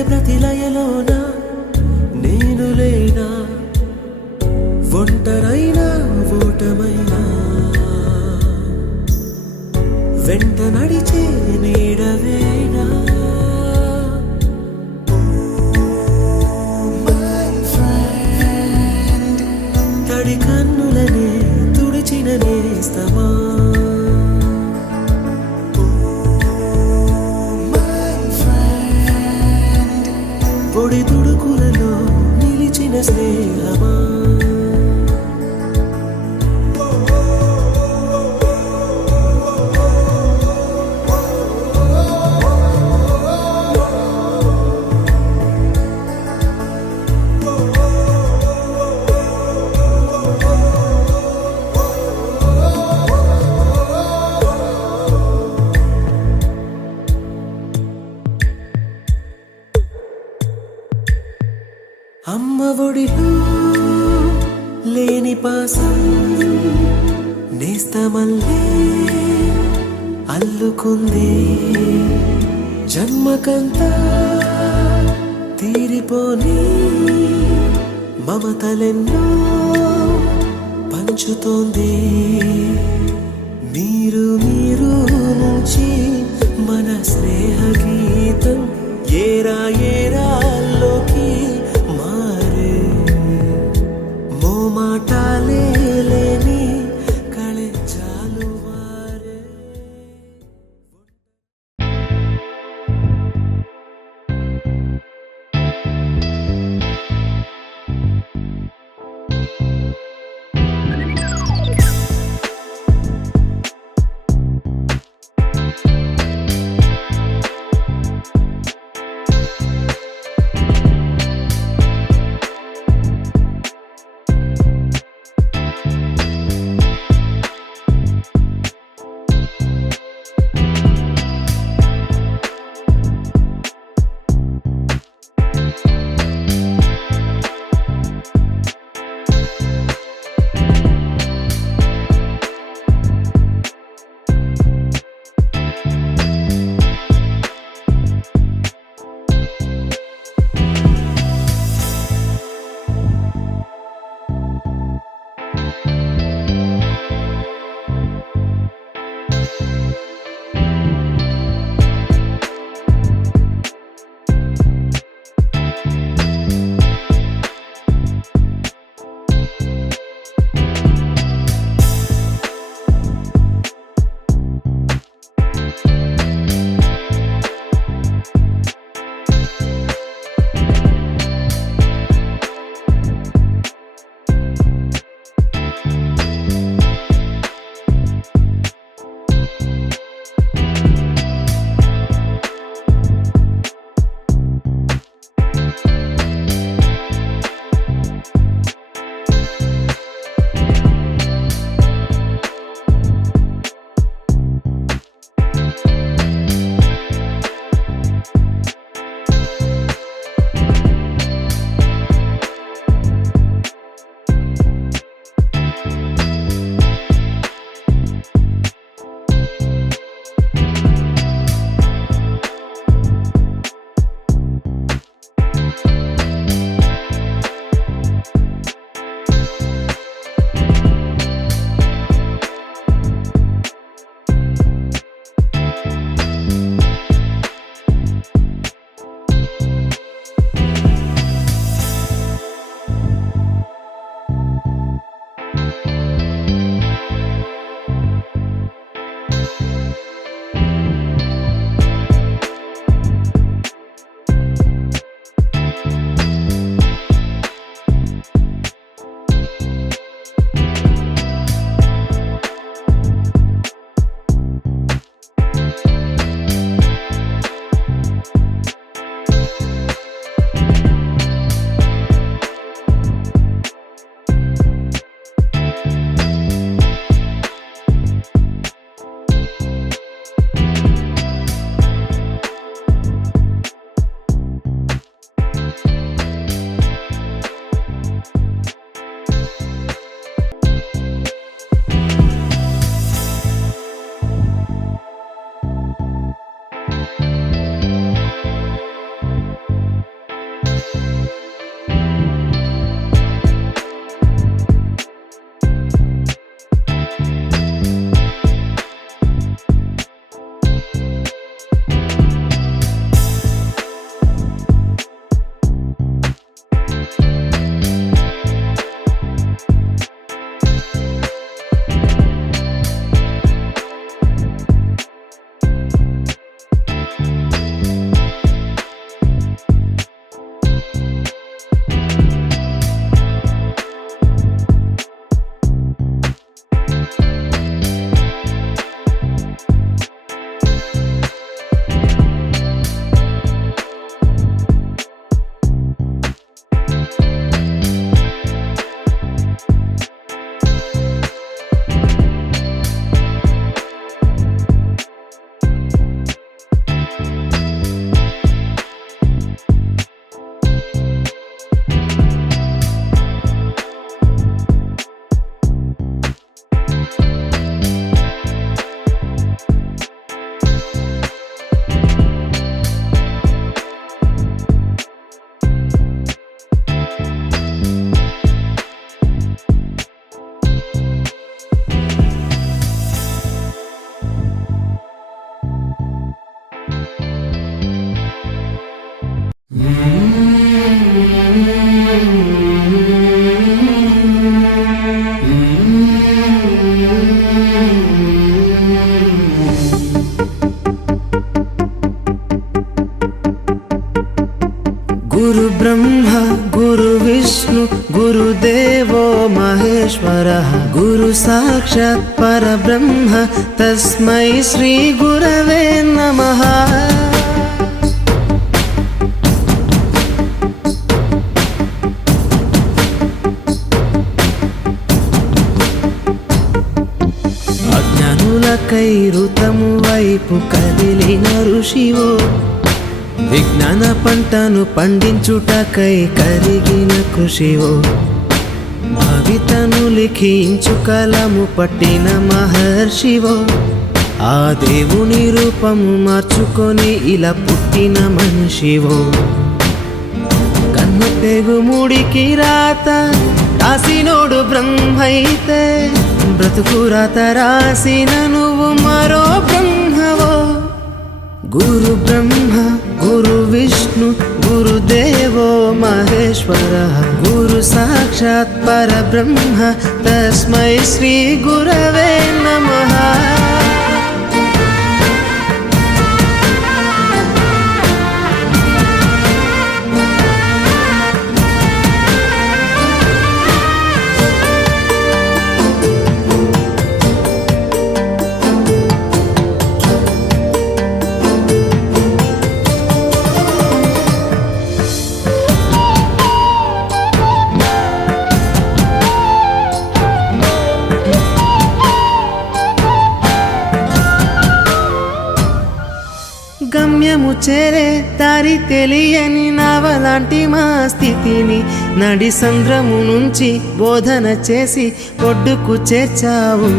గుండె ప్రతి లయలోన నేను లేనా, ఒంటరైనా ఓటమైనా వెంట నడిచే నీడవేనా. తడి కన్నులనే తుడిచిన నేస్తమా, పొడి తుడుకులలో నిలిచిన స్నేహమా. అమ్మ ఒడిలో లేని పాసం నేస్తమల్లే అల్లుకుంది, జన్మకంతా తీరిపోని మమతలెన్నో పంచుతోంది. మీరు మీరు నుంచి మన స్నేహ గీతం ఏరా ఏరాల్లోకి మారే, మోమాటాలే లేని కళెజాలు మారే. गुरुदेवो महेश्वरः गुरु साक्षात् परब्रह्म तस्मै श्री गुरवे नमः। అజ్ఞానులకై ఋతము వైపు కదిలిన ఋషివో, విజ్ఞాన పంటను పండించుటకై కరిగిన కృషివో, భవితను లిఖించు కలము పట్టిన మహర్షివో, ఆ దేవుని రూపము మార్చుకొని ఇలా పుట్టిన మనిషివో, కన్ను పెగుముడికి రాత రాసినోడు బ్రహ్మైతే, బ్రతుకు రాత రాసిన నువ్వు మరో బ్రహ్మవో। గురు బ్రహ్మ గురు విష్ణు గురుదేవో మహేశ్వరः గురు సాక్షాత్ పరబ్రహ్మ తస్మై శ్రీ గురవే నమః। గమ్యము చేరే దారి తెలియని నావలాంటి మా స్థితిని నడి సంద్రము నుంచి బోధన చేసి ఒడ్డుకు చేర్చావు।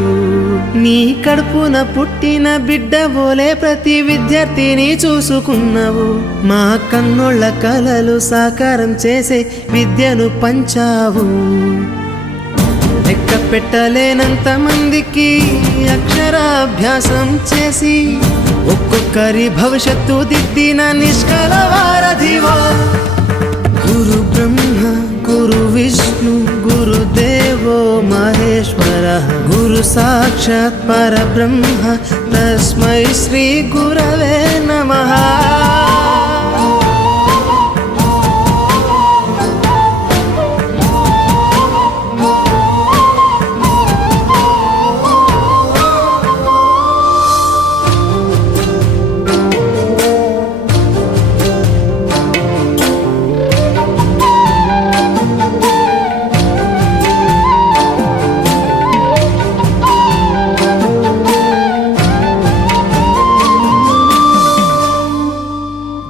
నీ కడుపున పుట్టిన బిడ్డ బోలే ప్రతి విద్యార్థిని చూసుకున్నావు। మా కన్నోళ్ళ కలలు సాకారం చేసే విద్యను పంచావు। లెక్క పెట్టలేనంత మందికి అక్షరాభ్యాసం చేసి ఒక్కొక్కరి భవిష్యత్తు దిద్దిన నిష్కల వారధివో। గురు బ్రహ్మ గురు విష్ణు గురుదేవో మహేశ్వరः గురు సాక్షాత్ పరబ్రహ్మ తస్మై శ్రీ గురవే నమః।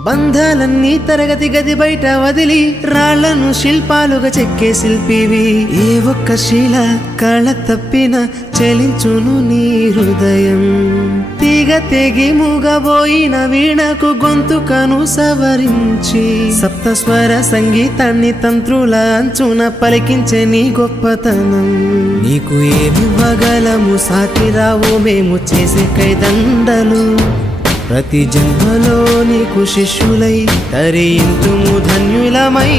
బంధాలన్నీ తరగతి గది బయట వదిలి రాళ్లను శిల్పాలుగా చెక్కే శిల్పివి। ఏ ఒక్క శిల కళ తప్పిన చెలించును నీ హృదయం। తీగ తెగి మూగబోయిన వీణకు గొంతుకను సవరించి సప్తస్వర సంగీతాన్ని తంత్రుల అంచున పలికించే నీ గొప్పతనం। నీకు ఏమివ్వగలము సాటి రావు మేము చేసే కైదండలు। ప్రతి జన్మలో నీకు శిష్యులై తరింతుము ధన్యులమై।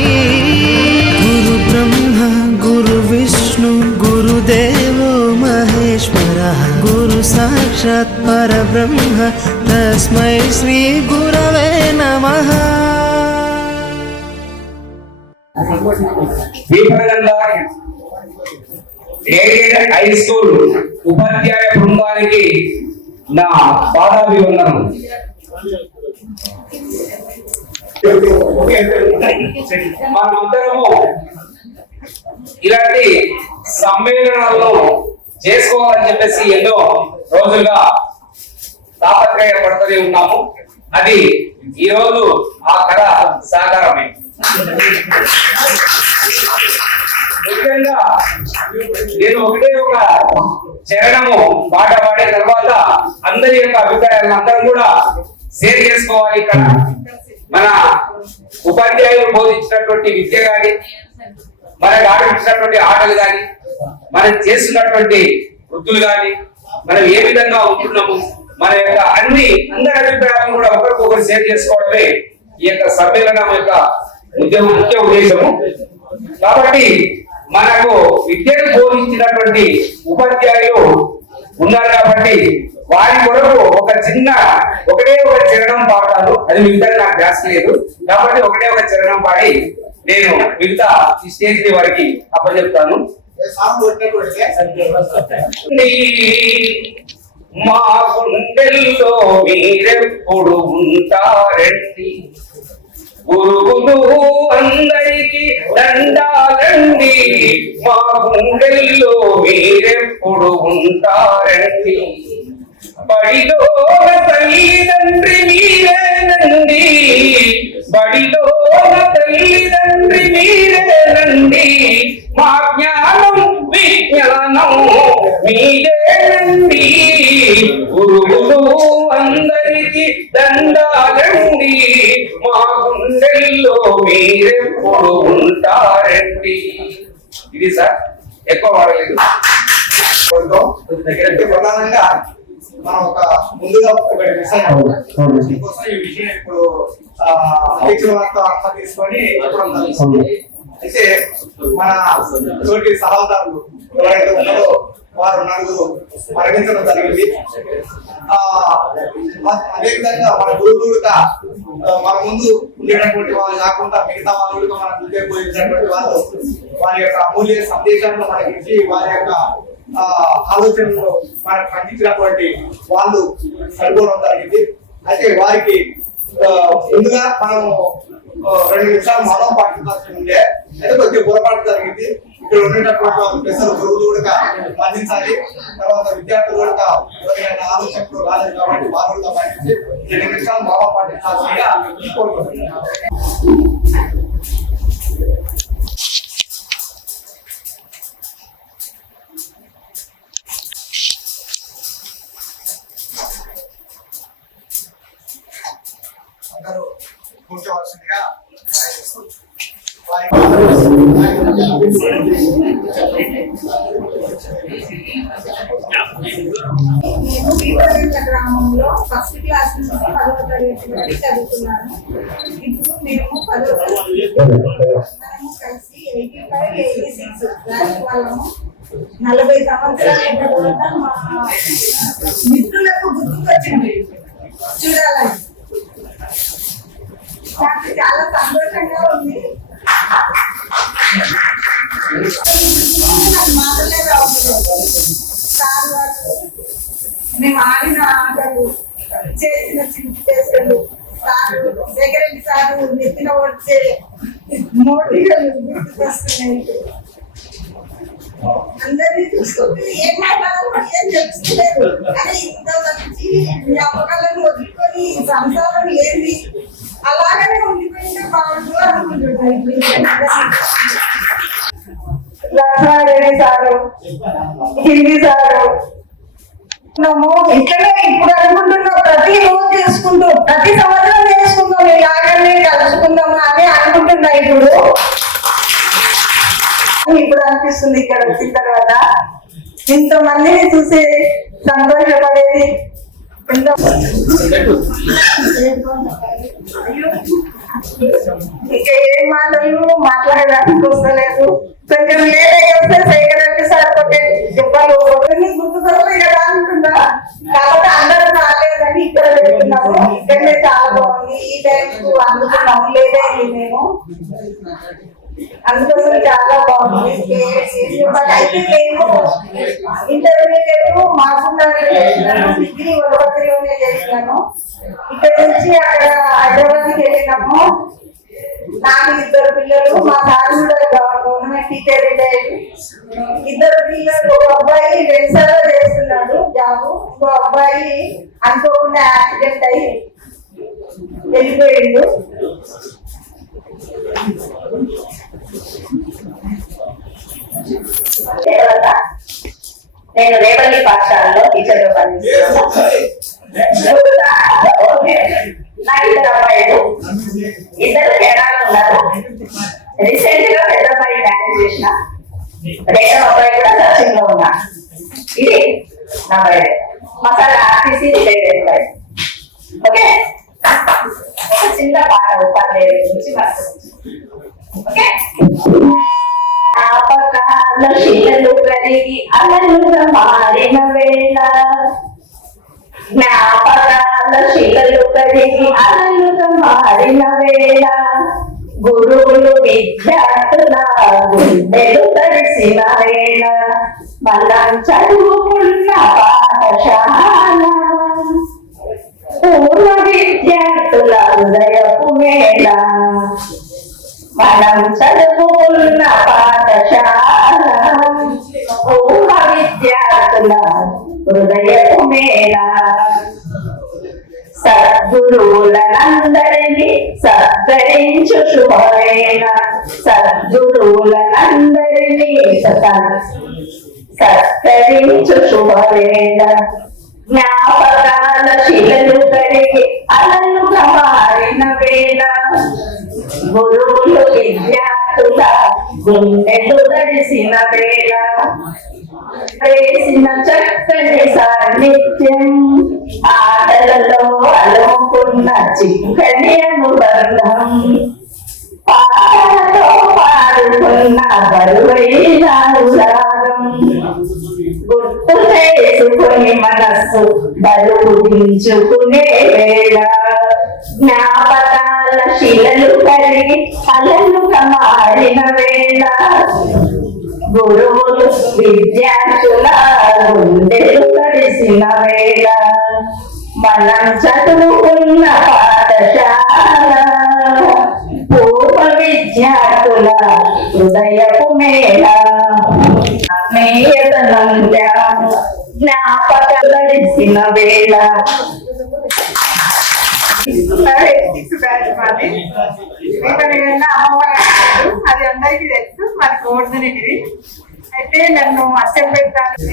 గురు బ్రహ్మ గురు విష్ణు గురుదేవో మహేశ్వరः గురు సాక్షాత్ పరబ్రహ్మ తస్మై శ్రీ గురవే నమః। హై స్కూల్ ఉపాధ్యాయ బృందానికి నా పాదాభివందనం। మనమందరము ఇలాంటి సమ్మేళనాలను చేసుకోవాలని చెప్పేసి ఎన్నో రోజులుగా తాపత్రయపడుతూనే ఉన్నాము। అది ఈ రోజు ఆ కళ సాకారమే। ముఖ్యంగా నేను ఒకటే ఒక చరణము పాట పాడిన తర్వాత అందరి యొక్క అభిప్రాయాలను అందరం కూడా షేర్ చేసుకోవాలి। ఇక్కడ మన ఉపాధ్యాయులు బోధించినటువంటి విద్య కానీ, మనకు ఆడించినటువంటి ఆటలు కానీ, మనం చేస్తున్నటువంటి వృత్తులు కానీ, మనం ఏ విధంగా ఉంటున్నాము, మన యొక్క అందరి అభిప్రాయాలను కూడా ఒకరికొకరు షేర్ చేసుకోవడమే ఈ యొక్క సమ్మేళనం యొక్క ముఖ్య ఉద్దేశము। కాబట్టి మనకు విద్యను బోధించినటువంటి ఉపాధ్యాయులు ఉన్నారు కాబట్టి వారి కొరకు ఒకటే ఒక చరణం పాడతారు। అది మిగతా నాకు ధ్యాస లేదు కాబట్టి ఒకటే ఒక చరణం పాడి నేను మిగతా ఈ స్టేజ్ వారికి అప్పచెప్తాను. మా గుండెల్లో మీరెప్పుడు ఉంటారండి, గురువులు అందరికి దండాలండి, మా గుండెల్లో మీరెప్పుడు ఉంటారండి, బడిలో తల్లిదండ్రి మీరేనండి, బడిలో తల్లిదండ్రి మీరేనండి, మా జ్ఞానం విజ్ఞానం మీరేనండి, గురువులు అందరికి దండాలండి, మా గుండెల్లో మీరెప్పుడు ఉంటారండి. ఇది సార్ ఎక్కువ వాడలేదు. ప్రధానంగా మనం ఒక ముందుగా ఒకటి విషయం దీనికోసం ఈ విషయం ఇప్పుడు అధ్యక్షుల వారితో అనుమతి తీసుకొని అయితే మన తోటి సలహాదారులు ఎవరైతే ఉన్నారో వారు నలుగురు మరణించడం జరిగింది. అదేవిధంగా మన గురువులు కూడా మన ముందు ఉండేటటువంటి వాళ్ళు కాకుండా మిగతా వాళ్ళు కూడా మనకు ఉపయోగించినటువంటి వాళ్ళు వారి యొక్క అమూల్య సందేశాలను మనకి ఇచ్చి వారి యొక్క ఆలోచనలు మనకు పండించినటువంటి వాళ్ళు సరిపోవడం జరిగింది. అయితే వారికి ముందుగా మనం 2 నిమిషాలు మౌనం పాటించాల్సి ఉంటే అయితే కొద్దిగా పొరపాటు జరిగింది. ఇక్కడ ఉండేటటువంటి పెద్దలు గురువులు కూడా స్పందించాలి. తర్వాత విద్యార్థులు కూడా ఎవరైనా ఆలోచనలు రాలేదు కాబట్టి వారు కూడా పాటించి 2 నిమిషాలు మౌనం పాటించాల్సిందిగా కోరుకుంటున్నాను. అందరూ కూర్చోవలసిందిగా గ్రామంలో ఫస్ట్ క్లాస్ నుంచి 10వ తరగతి వరకు చదువుతున్నాను. ఇప్పుడు మేము 10వ తరగతి కలిసి 85-86 క్లాస్ వాళ్ళము 40 సంవత్సరాల తర్వాత మా మిత్రులకు గుర్తుకొచ్చింది చూడాలని. నాకు చాలా సంతోషంగా ఉంది. నాకు మాటలే రావట్లేదు. సార్ వాళ్ళు మేము ఆడిన ఆటలు చేసిన చేసాడు సారు సెక్రటరీ సారు నెత్తిన వచ్చే మోటివేషన్ గుర్తుకొస్తున్నాయి. అందరినీ చూసుకుంటే ఏం మాట్లాడాలో ఏం తెలుసుకోలేదు. కానీ ఇంత మంచి జ్ఞాపకాలను వదులుకొని సంసారం ఏంది అలాగనే ఉండిపోయింటే బాగుండు అనుకుంటున్నాను. లక్ష్మారెడ్డి సారు, హిందీ సారు ఇట్లనే ఇప్పుడు అనుకుంటున్నాం. ప్రతి రోజు చేసుకుంటూ ప్రతి సంవత్సరం చేసుకుందాం ఇలాగనే కలుసుకుందాం అని అనుకుంటున్నా. ఇప్పుడు అనిపిస్తుంది ఇక్కడ వచ్చిన తర్వాత ఇంతమందిని చూసి సంతోషపడేది. ఇంకా ఏ మాటలు మాట్లాడడానికి వస్తలేదు. కొంచెం లేట్ అయ్యి వస్తే సెక్రటరీ సార్ చెప్పాలి గుర్తుకొస్తాయి కదా అనుకున్నా. కాబట్టి అందరూ రాలేదని ఇక్కడ పెడుతున్నాము. ఇక్కడనే చాలా బాగుంది. ఈ టైంకు అందుకున్నాము లేదండి మేము, అందుకోసం చాలా బాగుంది. అయితే మేము ఇంటర్మీడియట్ మాకున్నాను, డిగ్రీ వనపర్తిలోనే చేసినాను. ఇక్కడ నుంచి అక్కడ హైదరాబాద్కి వెళ్ళినాము. నాకు 2 పిల్లలు, మా సార్ కూడా గవర్నమెంట్ టీచర్ రిటైర్డ్. 2 పిల్లలు, ఒక అబ్బాయి వెన్సాలో చేస్తున్నాడు జాబ్, ఇంకో అబ్బాయి అనుకోకుండా యాక్సిడెంట్ అయ్యి వెళ్ళిపోయిండు. నేను రేపల్లి పాఠశాలలో టీచర్గా పనిచేస్తున్నాను. నాకు 2 అబ్బాయిలు, 2 తేడాలు ఉన్నారు. రీసెంట్ గా పెద్ద అబ్బాయి మ్యారేజ్ చేసిన, 2వ అబ్బాయి కూడా సర్చింగ్ లో ఉన్నా. ఇది నా బయట మసాలా ఆర్టీసీ రిటైర్డ్ అబ్బాయి. ఓకే, ఒక చిన్న పాట ఉపాధ్యాయుల గురించి ఓకే. జ్ఞాపకాల శిలలు కరిగి అలలుగా మారిన వేళ, జ్ఞాపకాల శిలలు కరిగి అలలుగా మారిన వేళ, గురువులు విద్యార్థుల గుండెలు తడిసిన వేళ మనం చదువుకున్న పాఠశాల పూర్వ విద్యార్థుల హృదయపు మేళ మనం చదువుకున్న పాఠశాల పూర్వ విద్యార్థుల హృదయపు మేళ సద్గురువులందరినీ సత్కరించు శుభవేళ సద్గురువులందరినీ సత్కరించు శుభవేళ జ్ఞాపకాల శిలలు కరిగి అలలుగా మారిన వేళ గురువులు విద్యార్థుల గుండెలు తడిసిన వేళ వేసిన చక్కని సాన్నిధ్యం ఆటలలో అలుముకున్న చిక్కని అనుబంధం పాటలతో పాడుకున్న బరువైన అనురాగం గుర్తు చేసుకుని మనస్సు బరువు దించుకునే వేళ జ్ఞాపకాల శిలలు కరిగి అలలుగా మారిన వేళ గురువులు విద్యార్థుల గుండెలు తడిసిన వేళ మనం చదువుకున్న పాఠశాల పూర్వ విద్యార్థుల హృదయపు మేళ జ్ఞాపక తడిసిన వేళ అది అందరికీ తెలుసు మరి కోఆర్డినేటరీ అయితే నన్ను అసెంబ్లీ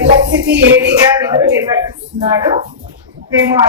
ఎలక్ట్రిసిటీ ఏడీగా విధులు నిర్వర్తిస్తున్నాడు. మేము మా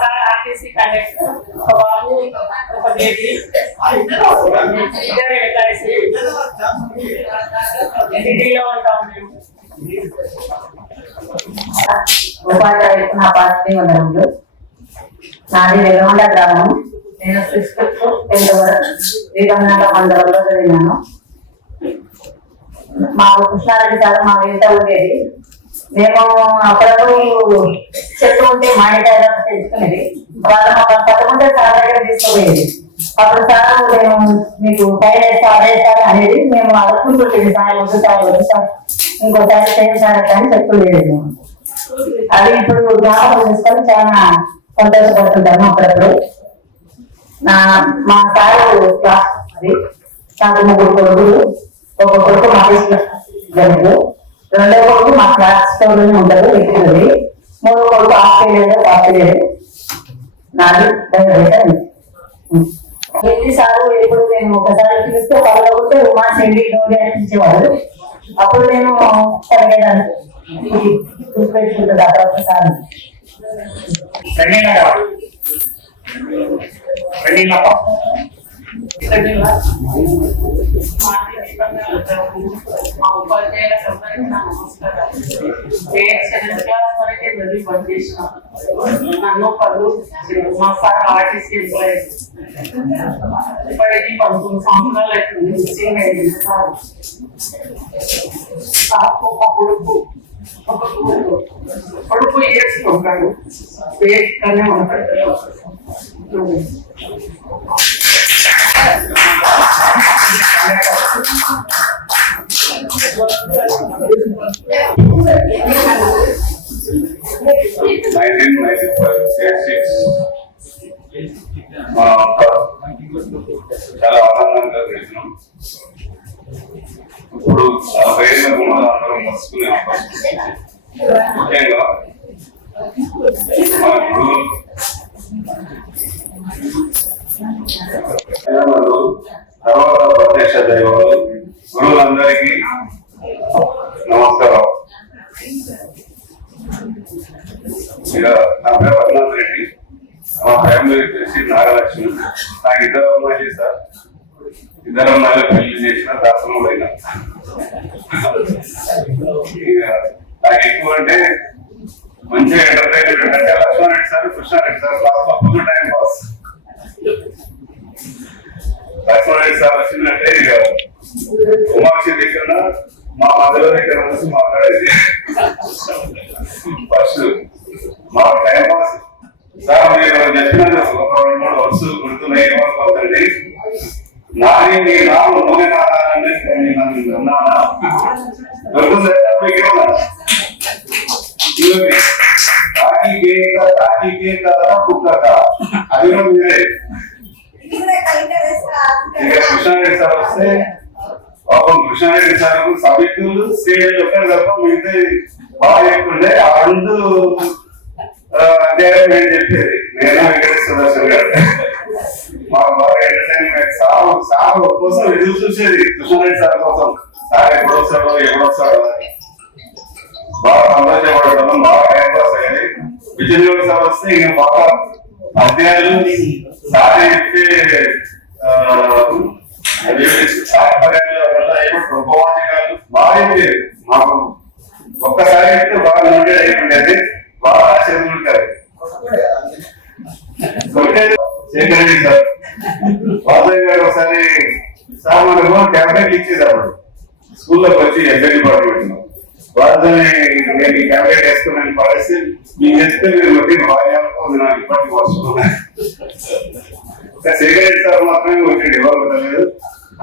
సార్ ఆర్టీసీ కండక్టర్, ఒక బాబు, ఒక బేబీ, ఇద్దరు ఎల్ఐసి సిటీలో ఉంటాం మేము. ఉపాధ్యాయులు నా పార్టీ వందనములు. నాది వెలుగొండ గ్రామం. నేను 6th to 10th వరకు శ్రీరంగనాథ మండలంలో చదివినాను. మా కృష్ణారెడ్డి సార్ మా వెంట ఉండేది. మేము అప్పుడప్పుడు చెట్టు ఉంటే మానిటర్ తెచ్చుకునేది. వాళ్ళు మాకు పట్టుకుంటే సార్ దగ్గర తీసుకుపోయేది. అప్పుడు సార్ నేను మీకు ఫైల్ వేస్తా అదేస్తాను అనేది మేము అడుక్కుంటుండేది. సార్ వద్దు సార్ వద్దు సార్ ఇంకోసారి చేయాలి అని చెప్పులేదు. అది ఇప్పుడు జ్ఞాపకం చేసుకొని చాలా సంతోషపడుతుంటాను అప్పుడప్పుడు. మా సారు క్లాస్ అది నాకు 3 కొడుకులు. ఒక కొడుకు మా గణితులు, 2వ కొడుకు మా క్లాస్ లోనే ఉంటారు వ్యక్తులది, 3వ కొడుకు ఆస్ట్రేలియాలో సాఫ్ట్వేర్. నాది హిందీ సారు ఎప్పుడు నేను ఒకసారి పిలిస్తే పనులు ఉంటే ఉమా చెల్లి గౌరీ అని పిలిచేవాడు. అప్పుడు నేను పరిగెడాను గుర్తుపెట్టుకుంటుంది అక్కడ ఒకసారి. మా ఉపాధ్యాయులకు నమస్కారాలు. 7th క్లాస్ వరకే వెళ్ళి పనిచేసిన నన్ను మా సార్ ఆర్టీసీ ఎంప్లాయీస్ ఇప్పటికీ 19 సంవత్సరాలు అవుతుంది. మిస్సింగ్ అయింది సార్. ఒక కొడుకు ఏడ్చుకుంటాడు, ఏడ్చుకనే ఉంటాడు. చాలా ఆనందంగా గడిచినాం. ఇప్పుడు 40 ఏళ్ళకు మనం అందరం మర్చుకునే అవకాశం. ముఖ్యంగా మన గురువులు తర్వాత ప్రత్యక్ష దైవాలు గురువులందరికీ నమస్కారం. మా ఫ్యామిలీ వచ్చేసి నాగలక్ష్మి. నాకు 2 అమ్మాయిలు సార్. 2 అమ్మాయిలు పెళ్లి చేసిన దాసనం అయినా. నాకు ఎక్కువ అంటే మంచిగా ఎంటర్టైన్మెంట్ అంటే Lakshmanareddy sir, Krishnareddy sir class లో full time pass. Lakshmanareddy sir వచ్చిందంటే ఇక ఉమాక్షి దగ్గర మా మధ్యలో దగ్గర వచ్చి మాట్లాడేది. ఫస్ట్ మా టైం పాస్ సార్ మీరు చెప్పిన ఒక 2-3 వర్షాలు గుర్తున్నాయి ఏమనుకోకండి. నాని నీ నాన్న నూనె నారాయణ అన్నానా దొరుకుతుందంటే కాకి కేక కుక్క అది కూడా మీరే. ఇక కృష్ణారెడ్డి సార్ వస్తే పాపం కృష్ణారెడ్డి సార్ సబ్జెక్టులు స్టేజ్ ఒక్కరు తప్ప మిగతా బాగా చెప్తుండే. ఆ 2 అధ్యాయం నేను చెప్పేది నేను వెంకటేశ్వర సుదర్శన్ గారు మాకు బాగా ఎంటర్టైన్మెంట్. సార్ కోసం ఎదురు చూసేది కృష్ణారెడ్డి సార్ కోసం. సార్ ఎప్పుడొస్తాడో అని బాగా సంతోషపడతాము. బాగా టైం పాస్ అయ్యేది. విజయనగరం సార్ వస్తే ఇంకా బాగా అధ్యాయులు సార్ చెప్తే ఉపవాచకాలు బాగా చెప్పేది. మాకు ఒక్కసారి చెప్తే బాగా నోటెడ్ అయిపోయింది. బాగా ఆశ్చర్యం ఉంటారు. శేఖర్ రెడ్డి సార్ వాసవి గారు ఒకసారి సార్ మనకు క్యాబినెట్ ఇచ్చేది అప్పుడు స్కూల్లోకి వచ్చి ఎస్ఐ డిపార్ట్మెంట్ వాళ్ళని నేను ఈ క్యాబినెట్ వేసుకున్నాను పడేసి మీకు చెప్తే మీరు బట్టి బాగా నాకు ఇప్పటికి వస్తున్నాను. శేఖర్ రెడ్డి సార్ మాత్రమే వచ్చి ఎవరు పెట్టలేదు.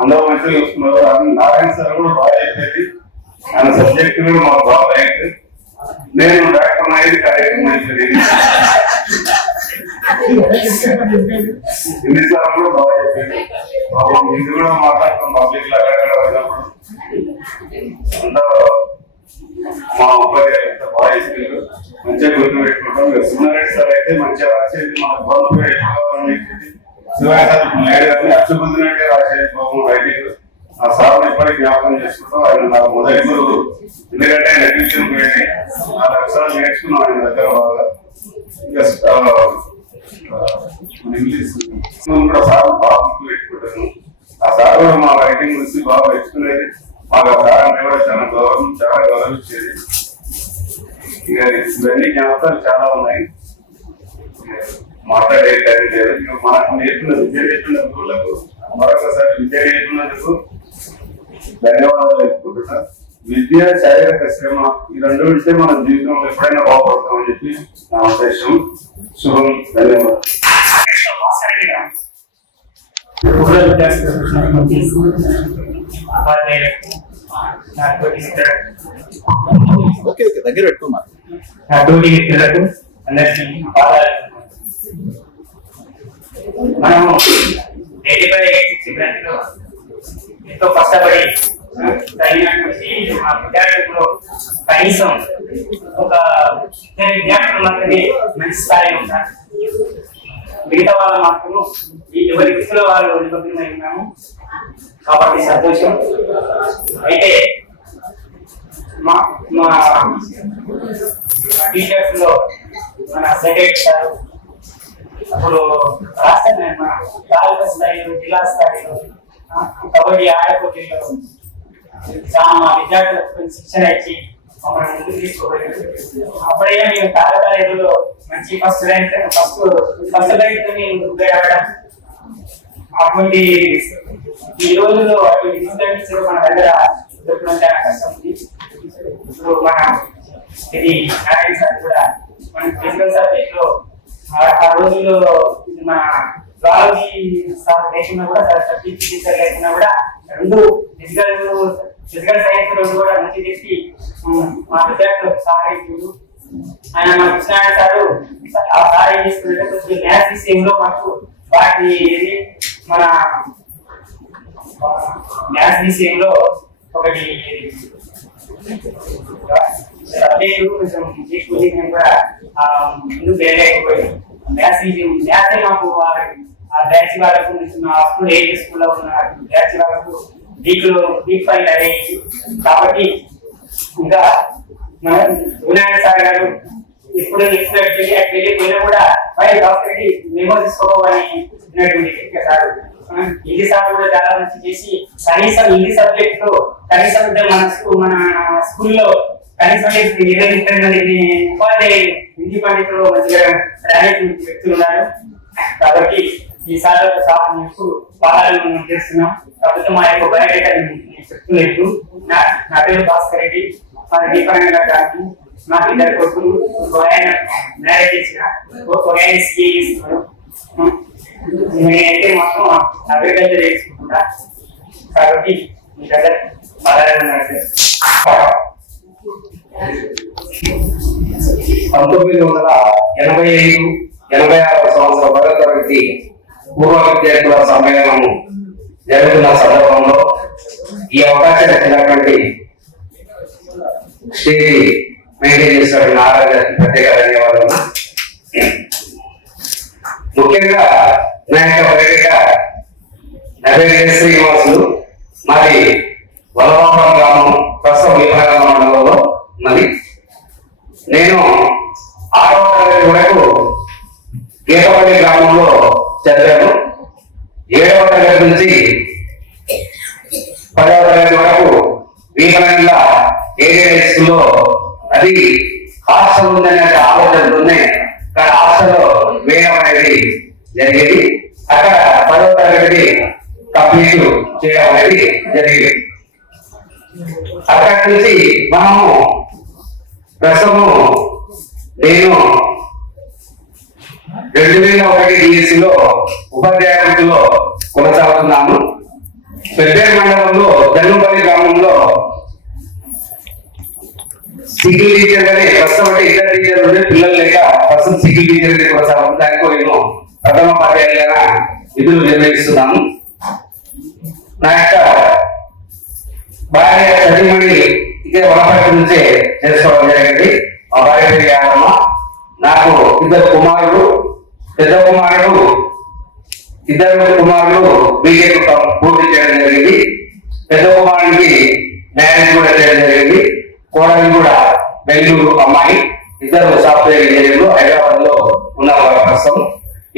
అందరూ మంచిగా చూస్తున్నారు. నారాయణ సార్ కూడా బాగా చెప్పేది. ఆయన సబ్జెక్ట్ కూడా మాకు బాగా లైక్. నేను డాక్టర్ అయ్యేది కరెక్ట్ మంచిది. ఎన్నిసార్లు కూడా బాగా చెప్పేది. ఇది కూడా మాట్లాడుతున్నాం పబ్లిక్ లో అక్కడ వెళ్ళినప్పుడు అంతా మా ఉపాధ్యాయులు బాగా చెప్పారు. మంచిగా గుర్తు పెట్టుకుంటాం. సున్నారెడ్డి సార్ అయితే మంచిగా రాసేది. మన గవర్నమెంట్ ఇచ్చేది. శివాయ సార్ లేడు కానీ అచ్చుబుద్ధినట్టే రాసేది బాబు రైటింగ్. ఆ సార్ ఇప్పటికి జ్ఞాపకం చేసుకుంటాం. ఆయన నాకు మొదటి గురువు. ఎందుకంటే ఆయన ట్యూషన్ పోయేది. 4 అక్షరాలు నేర్చుకున్నాం ఆయన దగ్గర బాగా. ఇంకా ఇంగ్లీష్ కూడా సార్ బాగా గుర్తు పెట్టుకుంటాను. ఆ సార్ కూడా మా రైటింగ్ గురించి బాగా నేర్చుకునేది. మాకు ఆ సార్ అంటే కూడా చాలా గౌరవించేది. ఇక ఇవన్నీ జ్ఞాపకాలు చాలా ఉన్నాయి. మాట్లాడే టైం లేదు. మనకు నేర్పిన విద్య నేర్పిన గురువులకు మరొకసారి విద్య నేర్పినందుకు ధన్యవాదాలు చెప్పుకుంటున్నా. విద్య, శారీరక శ్రమ ఈ 2 ఉంటే మన జీవితంలో ఎప్పుడైనా బాగుపడతామని చెప్పి నా ఉద్దేశం. శుభం. ధన్యవాదాలు. దగ్గర పెట్టుకున్నా మనము 85 ఎంతో కష్టపడి తగినటువంటి మా విద్యార్థులు కనీసం ఒక 2 విద్యార్థులు మాత్రమే మంచి స్థాయి ఉంటారు. మిగతా వాళ్ళ మాత్రము ఎవరి వృత్తిలో వాళ్ళు నిమగ్నమై ఉన్నాము కాబట్టి సంతోషం. అయితే మా టీచర్స్ లో మన సెక్రటరీ సార్ అప్పుడు రాష్ట్ర తాలూకా స్థాయిలో, జిల్లా స్థాయిలో కబడ్డీ ఆట పోటీల్లో చాలా విద్యార్థులకు శిక్షణ ఇచ్చి మమ్మల్ని ముందుకు తీసుకోబోయింది. అప్పుడైనా మేము తాలూకా లెవెల్లో మంచి ఫస్ట్ ర్యాంక్ ముందుకు రావడం. అటువంటి ఈ రోజుల్లో అటువంటి డిసిప్లిన్స్ మన దగ్గర దొరకడం చాలా కష్టం ఉంది. ఇప్పుడు మన ఇది నారాయణ సార్ కూడా మన ఫిజికల్ సబ్జెక్ట్ లో ఆ రోజుల్లో మన జువాలజీ సార్ లేకుండా కూడా సబ్జెక్ట్ టీచర్ లేకుండా కూడా 2 ఫిజికల్ సైన్స్ రోజు కూడా మంచి చెప్పి మా విద్యార్థులకు సహాయించారు. ఆయన మన కృష్ణారాయణ సారు ఆ సహాయం చేసుకున్నట్టు మ్యాథ్స్ విషయంలో మాకు వాటి మన మ్యాథ్స్ విషయంలో ఒకటి సబ్జెక్టు కొంచెం తీసుకుని కూడా ముందుకు వెళ్ళలేకపోయాం. మ్యాథ్స్ మాకు ఆ బ్యాచ్ వాళ్ళకు అప్పుడు ఏ స్కూల్లో ఉన్న బ్యాచ్ వాళ్ళకు వీక్ ఫైల్ అయ్యేది. కాబట్టి ఇంకా మన వినాయక సార్ గారు ఇప్పుడు వెళ్ళిపోయినా కూడా బయట డాక్టర్కి మెమో తీసుకోవాలని చెప్పినటువంటి సార్ హిందీ సార్ కూడా చాలా మంచి చేసి కనీసం హిందీ సబ్జెక్ట్ లో కనీసం మన స్కూల్లో కనీసం ఉపాధ్యాయులు హిందీ పండితులు మంచిగా రాజకీయ వ్యక్తులు ఉన్నారు కాబట్టి ఈ సార్ పాలన చేస్తున్నాం. కాకపోతే మా యొక్క బయోడేటా చెప్తున్నట్టు నా పేరు భాస్కర్ రెడ్డి, మా దీపారాయణ గారికి నాకు ఇద్దరు కొడుకులు, ఒక ఆయన మ్యారేజ్ చేసిన, ఒక ఆయన సిఏ చేస్తున్నారు. నేనైతే మొత్తం అగ్రికల్చర్ చేసుకుంటున్నా కాబట్టి మీ దగ్గర పాలన 1985-86 సంవత్సరం పదవ తరగతి పూర్వ విద్యార్థుల సమ్మేళనము జరుగుతున్న సందర్భంలో ఈ అవకాశం ఇచ్చినటువంటి స్టేజ్ మెయింటైన్ చేసినటువంటి నారాయణ గారికి ప్రత్యేక ధన్యవాదాలు. ముఖ్యంగా నా యొక్క వేదిక శ్రీనివాసులు, మాది వలవాపురం గ్రామం, ప్రస్తుతం విభాగం మండలంలో ఉన్నది. నేను 6వ తరగతి వరకు గీతపల్లి గ్రామంలో చదివాను. 7వ తరగతి నుంచి 10వ తరగతి వరకు వీమనంల ఏరియా స్కూల్లో, అది హాస్టల్ ఉందనే ఆలోచనతోనే అక్కడ హాస్టల్లో వేయడం అనేది జరిగేది. అక్కడ 10వ తరగతి కంప్లీట్ చేయడం అనేది జరిగేది. అక్కడి నుంచి మనము ప్రస్తుతము నేను 2001 డిఎస్సిలో ఉపాధ్యాయ వృత్తిలో కొనసాగుతున్నాను. పెద్దేరు మండలంలో జన్నుపల్లి గ్రామంలో సిగిల్ టీచర్ గానే ప్రస్తుతం అంటే ఇద్దరు టీచర్ ఉండే పిల్లలు లేక ప్రస్తుతం సిగిల్ టీచర్ కొనసాగుతుంది. దానికి నేను ప్రథమ ఉపాధ్యాయులుగా విధులు నిర్వహిస్తున్నాను. నా యొక్క భార్య చదిమణి ఇదే వనపర్తి నుంచే చేసుకోవడం జరిగింది. మా భార్య పేరు యాదమ్మ. నాకు ఇద్దరు కుమారులు బీటెక్ పూర్తి చేయడం జరిగింది. పెద్ద కుమారుడికి మ్యారేజ్ కూడా చేయడం జరిగింది. కోడలు కూడా బెంగళూరు అమ్మాయి, ఇద్దరు సాఫ్ట్వేర్ ఇంజనీర్లు హైదరాబాద్ లో ఉన్నారు ప్రస్తుతం.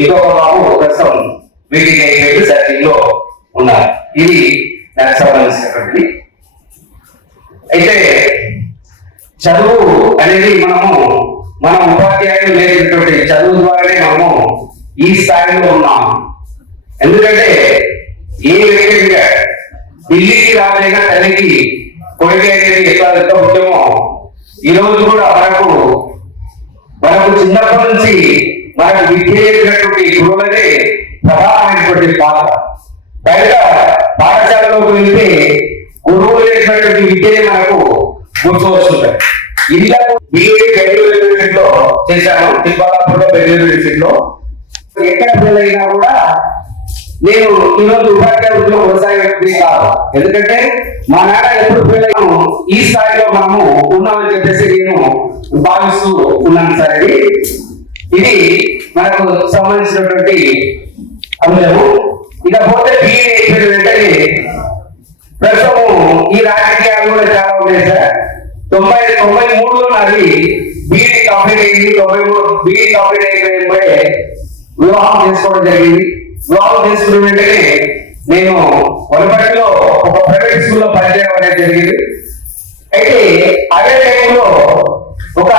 ఇంకొక బాబు ప్రస్తుతం బీటెక్ అయిపోయి సర్చింగ్ లో ఉన్నారు. ఇది నాకు సంబంధించినటువంటిది. అయితే చదువు అనేది మన ఉపాధ్యాయులు లేనటువంటి చదువు ద్వారానే మనము ఈ స్థాయిలో ఉన్నాము. ఎందుకంటే ఏ వ్యక్తి ఢిల్లీకి రాలేక తల్లికి కొడుకు అనేది ఎంత ముఖ్యమో ఈ రోజు కూడా మనకు చిన్నప్పటి నుంచి మనకు విద్య చేసినటువంటి గురువులనే ప్రధానమైనటువంటి పాత్ర. బయట పాఠశాలలోకి వెళ్తే గురువులు చేసినటువంటి విద్యనే మనకు గుర్తు వస్తుంటాయి. ఇళ్లకు బెంగళూరు యూనివర్సిటీలో చేశాను, తిరుపతిలో బెంగళూరు యూనివర్సిటీలో. ఎక్కడ పిల్లలైనా కూడా నేను ఈరోజు ఉపాధ్యాయ వృత్తిలో కొనసాగే కాదు. ఎందుకంటే మా నాన్న ఎప్పుడు పిల్లలను ఈ స్థాయిలో మనము ఉన్నామని చెప్పేసి నేను భావిస్తూ ఉన్నాను సార్. ఇది మనకు సంబంధించినటువంటి అంశము. ఇకపోతే బీఈడీ అయిపోయిన వెంటనే ప్రస్తుతం ఈ రాజకీయాలు కూడా చాలా ఉన్నాయి సార్. 93లో నాది బీఈడీ కంప్లీట్ అయింది. 93 బీఈడీ కంప్లీట్ అయిపోయి వివాహం చేసుకోవడం జరిగింది. వివాహం చేసుకున్న వెంటనే నేను వనపర్తిలో ఒక ప్రైవేట్ స్కూల్లో పనిచేయడం అనేది జరిగింది. అయితే అదే టైంలో ఒక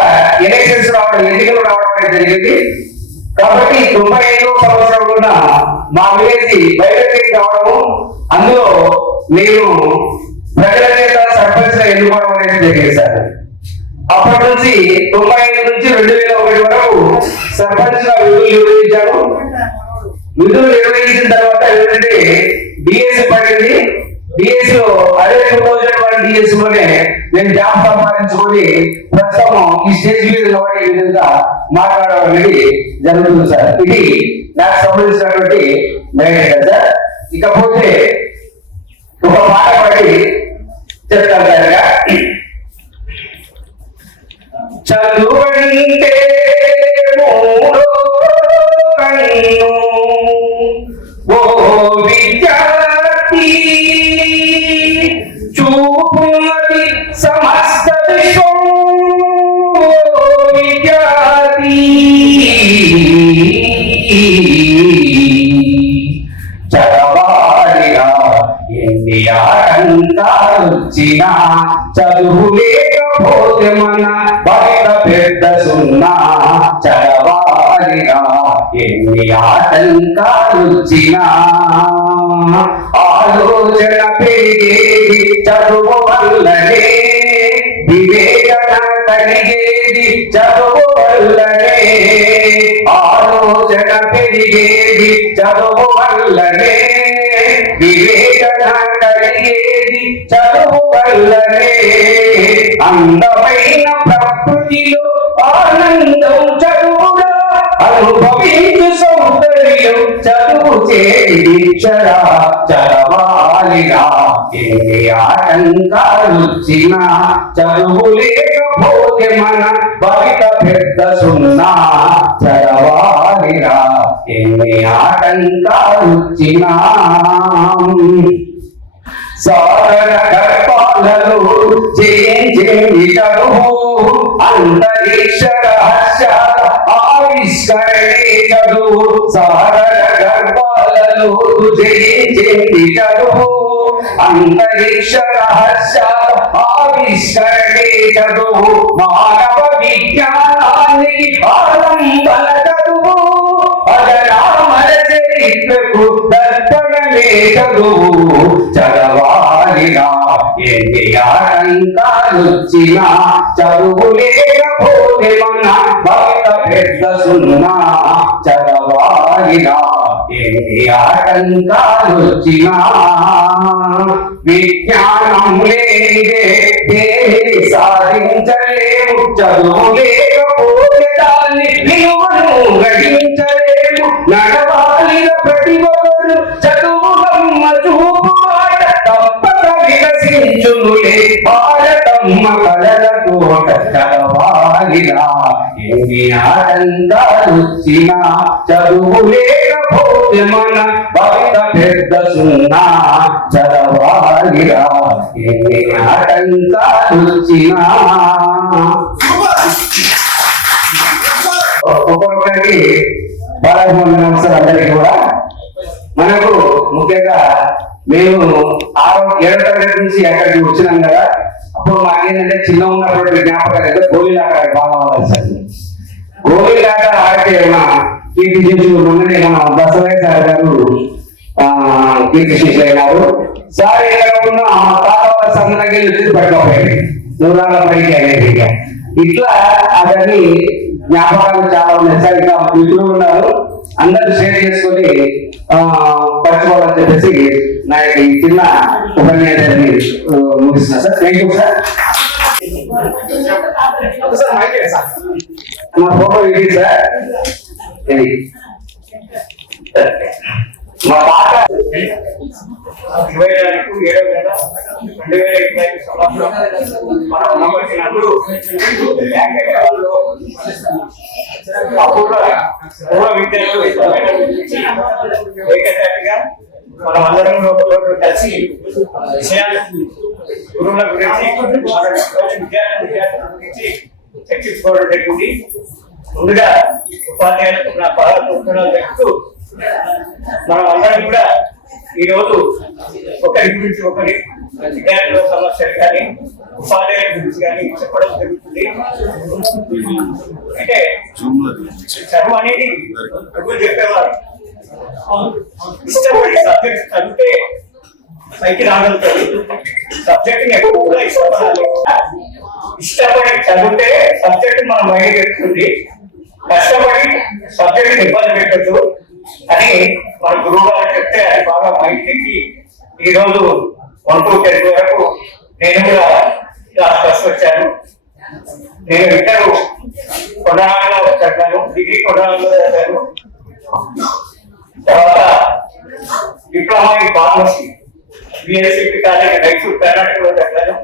ఎన్నికలు రావడం అనేది జరిగింది. కాబట్టి 95వ సంవత్సరం ఉన్న మా విలేజ్ బయటకి రావడము, అందులో నేను ప్రజల చేత సర్పంచ్ గా ఎన్నుకోవడం అనేది జరిగింది సార్. అప్పటి నుంచి 95 నుంచి 2001 వరకు సర్పంచ్ గా విధులు నిర్వహించిన తర్వాత ఏంటంటే డిఎస్సి పడింది. డిఎస్సి లో అదే 2001 డిఎస్సి లోనే నేను జాబ్ సంపాదించుకొని ప్రస్తుతం ఈ స్టేజ్ మీద నిలబడే విధంగా మాట్లాడడం అనేది జరుగుతుంది సార్. ఇది నాకు సంబంధించినటువంటి మెయిన్ సార్. ఇకపోతే ఒక పాట పాడి చెప్తాను సార్. చదువంటే మూడో కన్ను ఓ విద్యార్థి, చూపున్నది సమస్త విశ్వం విద్యార్థి. చదవాలిరా ఎన్ని ఆటంకాలొచ్చినా, చదువు లేకపోతే మన బయట పెద్ద సున్నా. చదవాలిరా ఎన్ని ఆటంకాలొచ్చినా, ఆలోచన పెరిగేది చదువు వల్లనే, వివేచన కలిగేది చదువు వల్లనే. ఆలోచన పెరిగేది చదువు వల్లనే, వివేచన కలిగేది చదువు వల్లనే. అందమైన ప్రకృతిలో ఆనందం చదువుగా, అనుభవించు సౌందర్యం చదువు చేక్షరా. చదవాలిరా ఎన్ని ఆటంకాలొచ్చినా, చదువు లేకపోతే మన బయట పెద్ద సున్నా. చదవాలిరా ఎన్ని ఆటంకాలొచ్చినా. సాగర గర్భాలలో జయించింది చదువు, అంతరిక్ష రహస్యాల ఆవిష్కరణే చదువు. సాగర గర్భాలలో జయించింది చదువు, అంతరిక్ష రహస్యాల ఆవిష్కరణే చదువు. మానవ విజ్ఞానానికి ఆలంబన చదువు, అజరామర చరిత్రకు దర్పణమే చదువు. చదవాలిరా ఎన్ని ఆటంకాలొచ్చినా, చదువు లేకపోతే మన బయట పెద్ద సున్నా. చదవాలిరా ఎన్ని ఆటంకాలొచ్చినా, విజ్ఞానం లేదే దేనిని సాధించలేము. చదువు లేకపోతే దాన్ని విలువను గ్రహించలేము. నడవాలిన ప్రతి ఒక్కరు చదువు నమ్మ చూపు మాట, తప్పక వికసించునులే భారతమ్మ కలల తోట. చదవాలిరా ఎన్ని ఆటంకాలొచ్చినా, చదువు లేకపోతే మన బయట పెద్ద సున్నా. చదవాలిరా ఎన్ని ఆటంకాలొచ్చినా. ఒక్కొక్కరికి 13 నమస్కారం అందరికీ కూడా. మనకు ముఖ్యంగా మేము 7వ తరగతి నుంచి అక్కడికి వచ్చినాం కదా, అప్పుడు మాకేంటంటే చిన్న ఉన్నప్పుడు జ్ఞాపకాలు అయితే గోళీలాట బాగా అవ్వాల్సింది. గోళీలాట ఆడితే మా కీర్తి శిష్యులు మొన్ననే మన బసవయ్య సార్ గారు కీర్తి శిష్యులు అయినారు. సార్ ఎక్కడ ఉన్న తాత సందనకి వచ్చి పట్టుకోపోయాడు, నూరాల పైకి అనేది. ఇట్లా అతన్ని జ్ఞాపకాలు చాలా ఉన్నాయి సార్. ఇంకా మిత్రులు ఉన్నారు, అందరూ షేర్ చేసుకొని పంచుకోవాలని చెప్పేసి నా ఈ చిన్న ఉపన్యాసాన్ని ముగిస్తున్నా సార్. Thank you sir. మా ఫోటో ఇది సార్. ఇది మా తాత 24/7/2025 సంవత్సరం మనం ఉన్నప్పుడు అప్పుడు పూర్వ విద్యలో ఏకజాతిగా మనం అందరం కలిసి విషయాలు గురువుల గురించి విద్యార్థుల గురించి చర్చించుకోవడం జరిగింది. ముందుగా ఉపాధ్యాయులకు నా బాగా చెప్తూ మనం అందరం కూడా ఈ రోజు ఒకరి గురించి ఒకరి విద్యార్థుల సమస్యలు కానీ ఉపాధ్యాయుల గురించి కానీ చెప్పడం జరుగుతుంది. అంటే చదువు అనేది గురువు చెప్పేవారు ఇష్టపడి సబ్జెక్ట్ చదివితే పైకి రాగలుగుతారు. సబ్జెక్ట్ ఎప్పుడు కూడా ఇష్టపడాలి. ఇష్టపడి చదివితే సబ్జెక్ట్ మన మైండ్ పెట్టుకుంది, కష్టపడి సబ్జెక్ట్ ఇబ్బంది పెట్టద్దు అని మన గురువు గారు చెప్తే అది బాగా మైండ్ ఎక్కి ఈ రోజు 1 to 10 వరకు నేను కూడా క్లాస్ ఫస్ట్ వచ్చాను. నేను ఇంటర్ కొడాలలో చదివాను, డిగ్రీ కొడాలలో చదివాను. తర్వాత diploma in pharmacy BSc college Raichur కర్ణాటకలో చదివాను.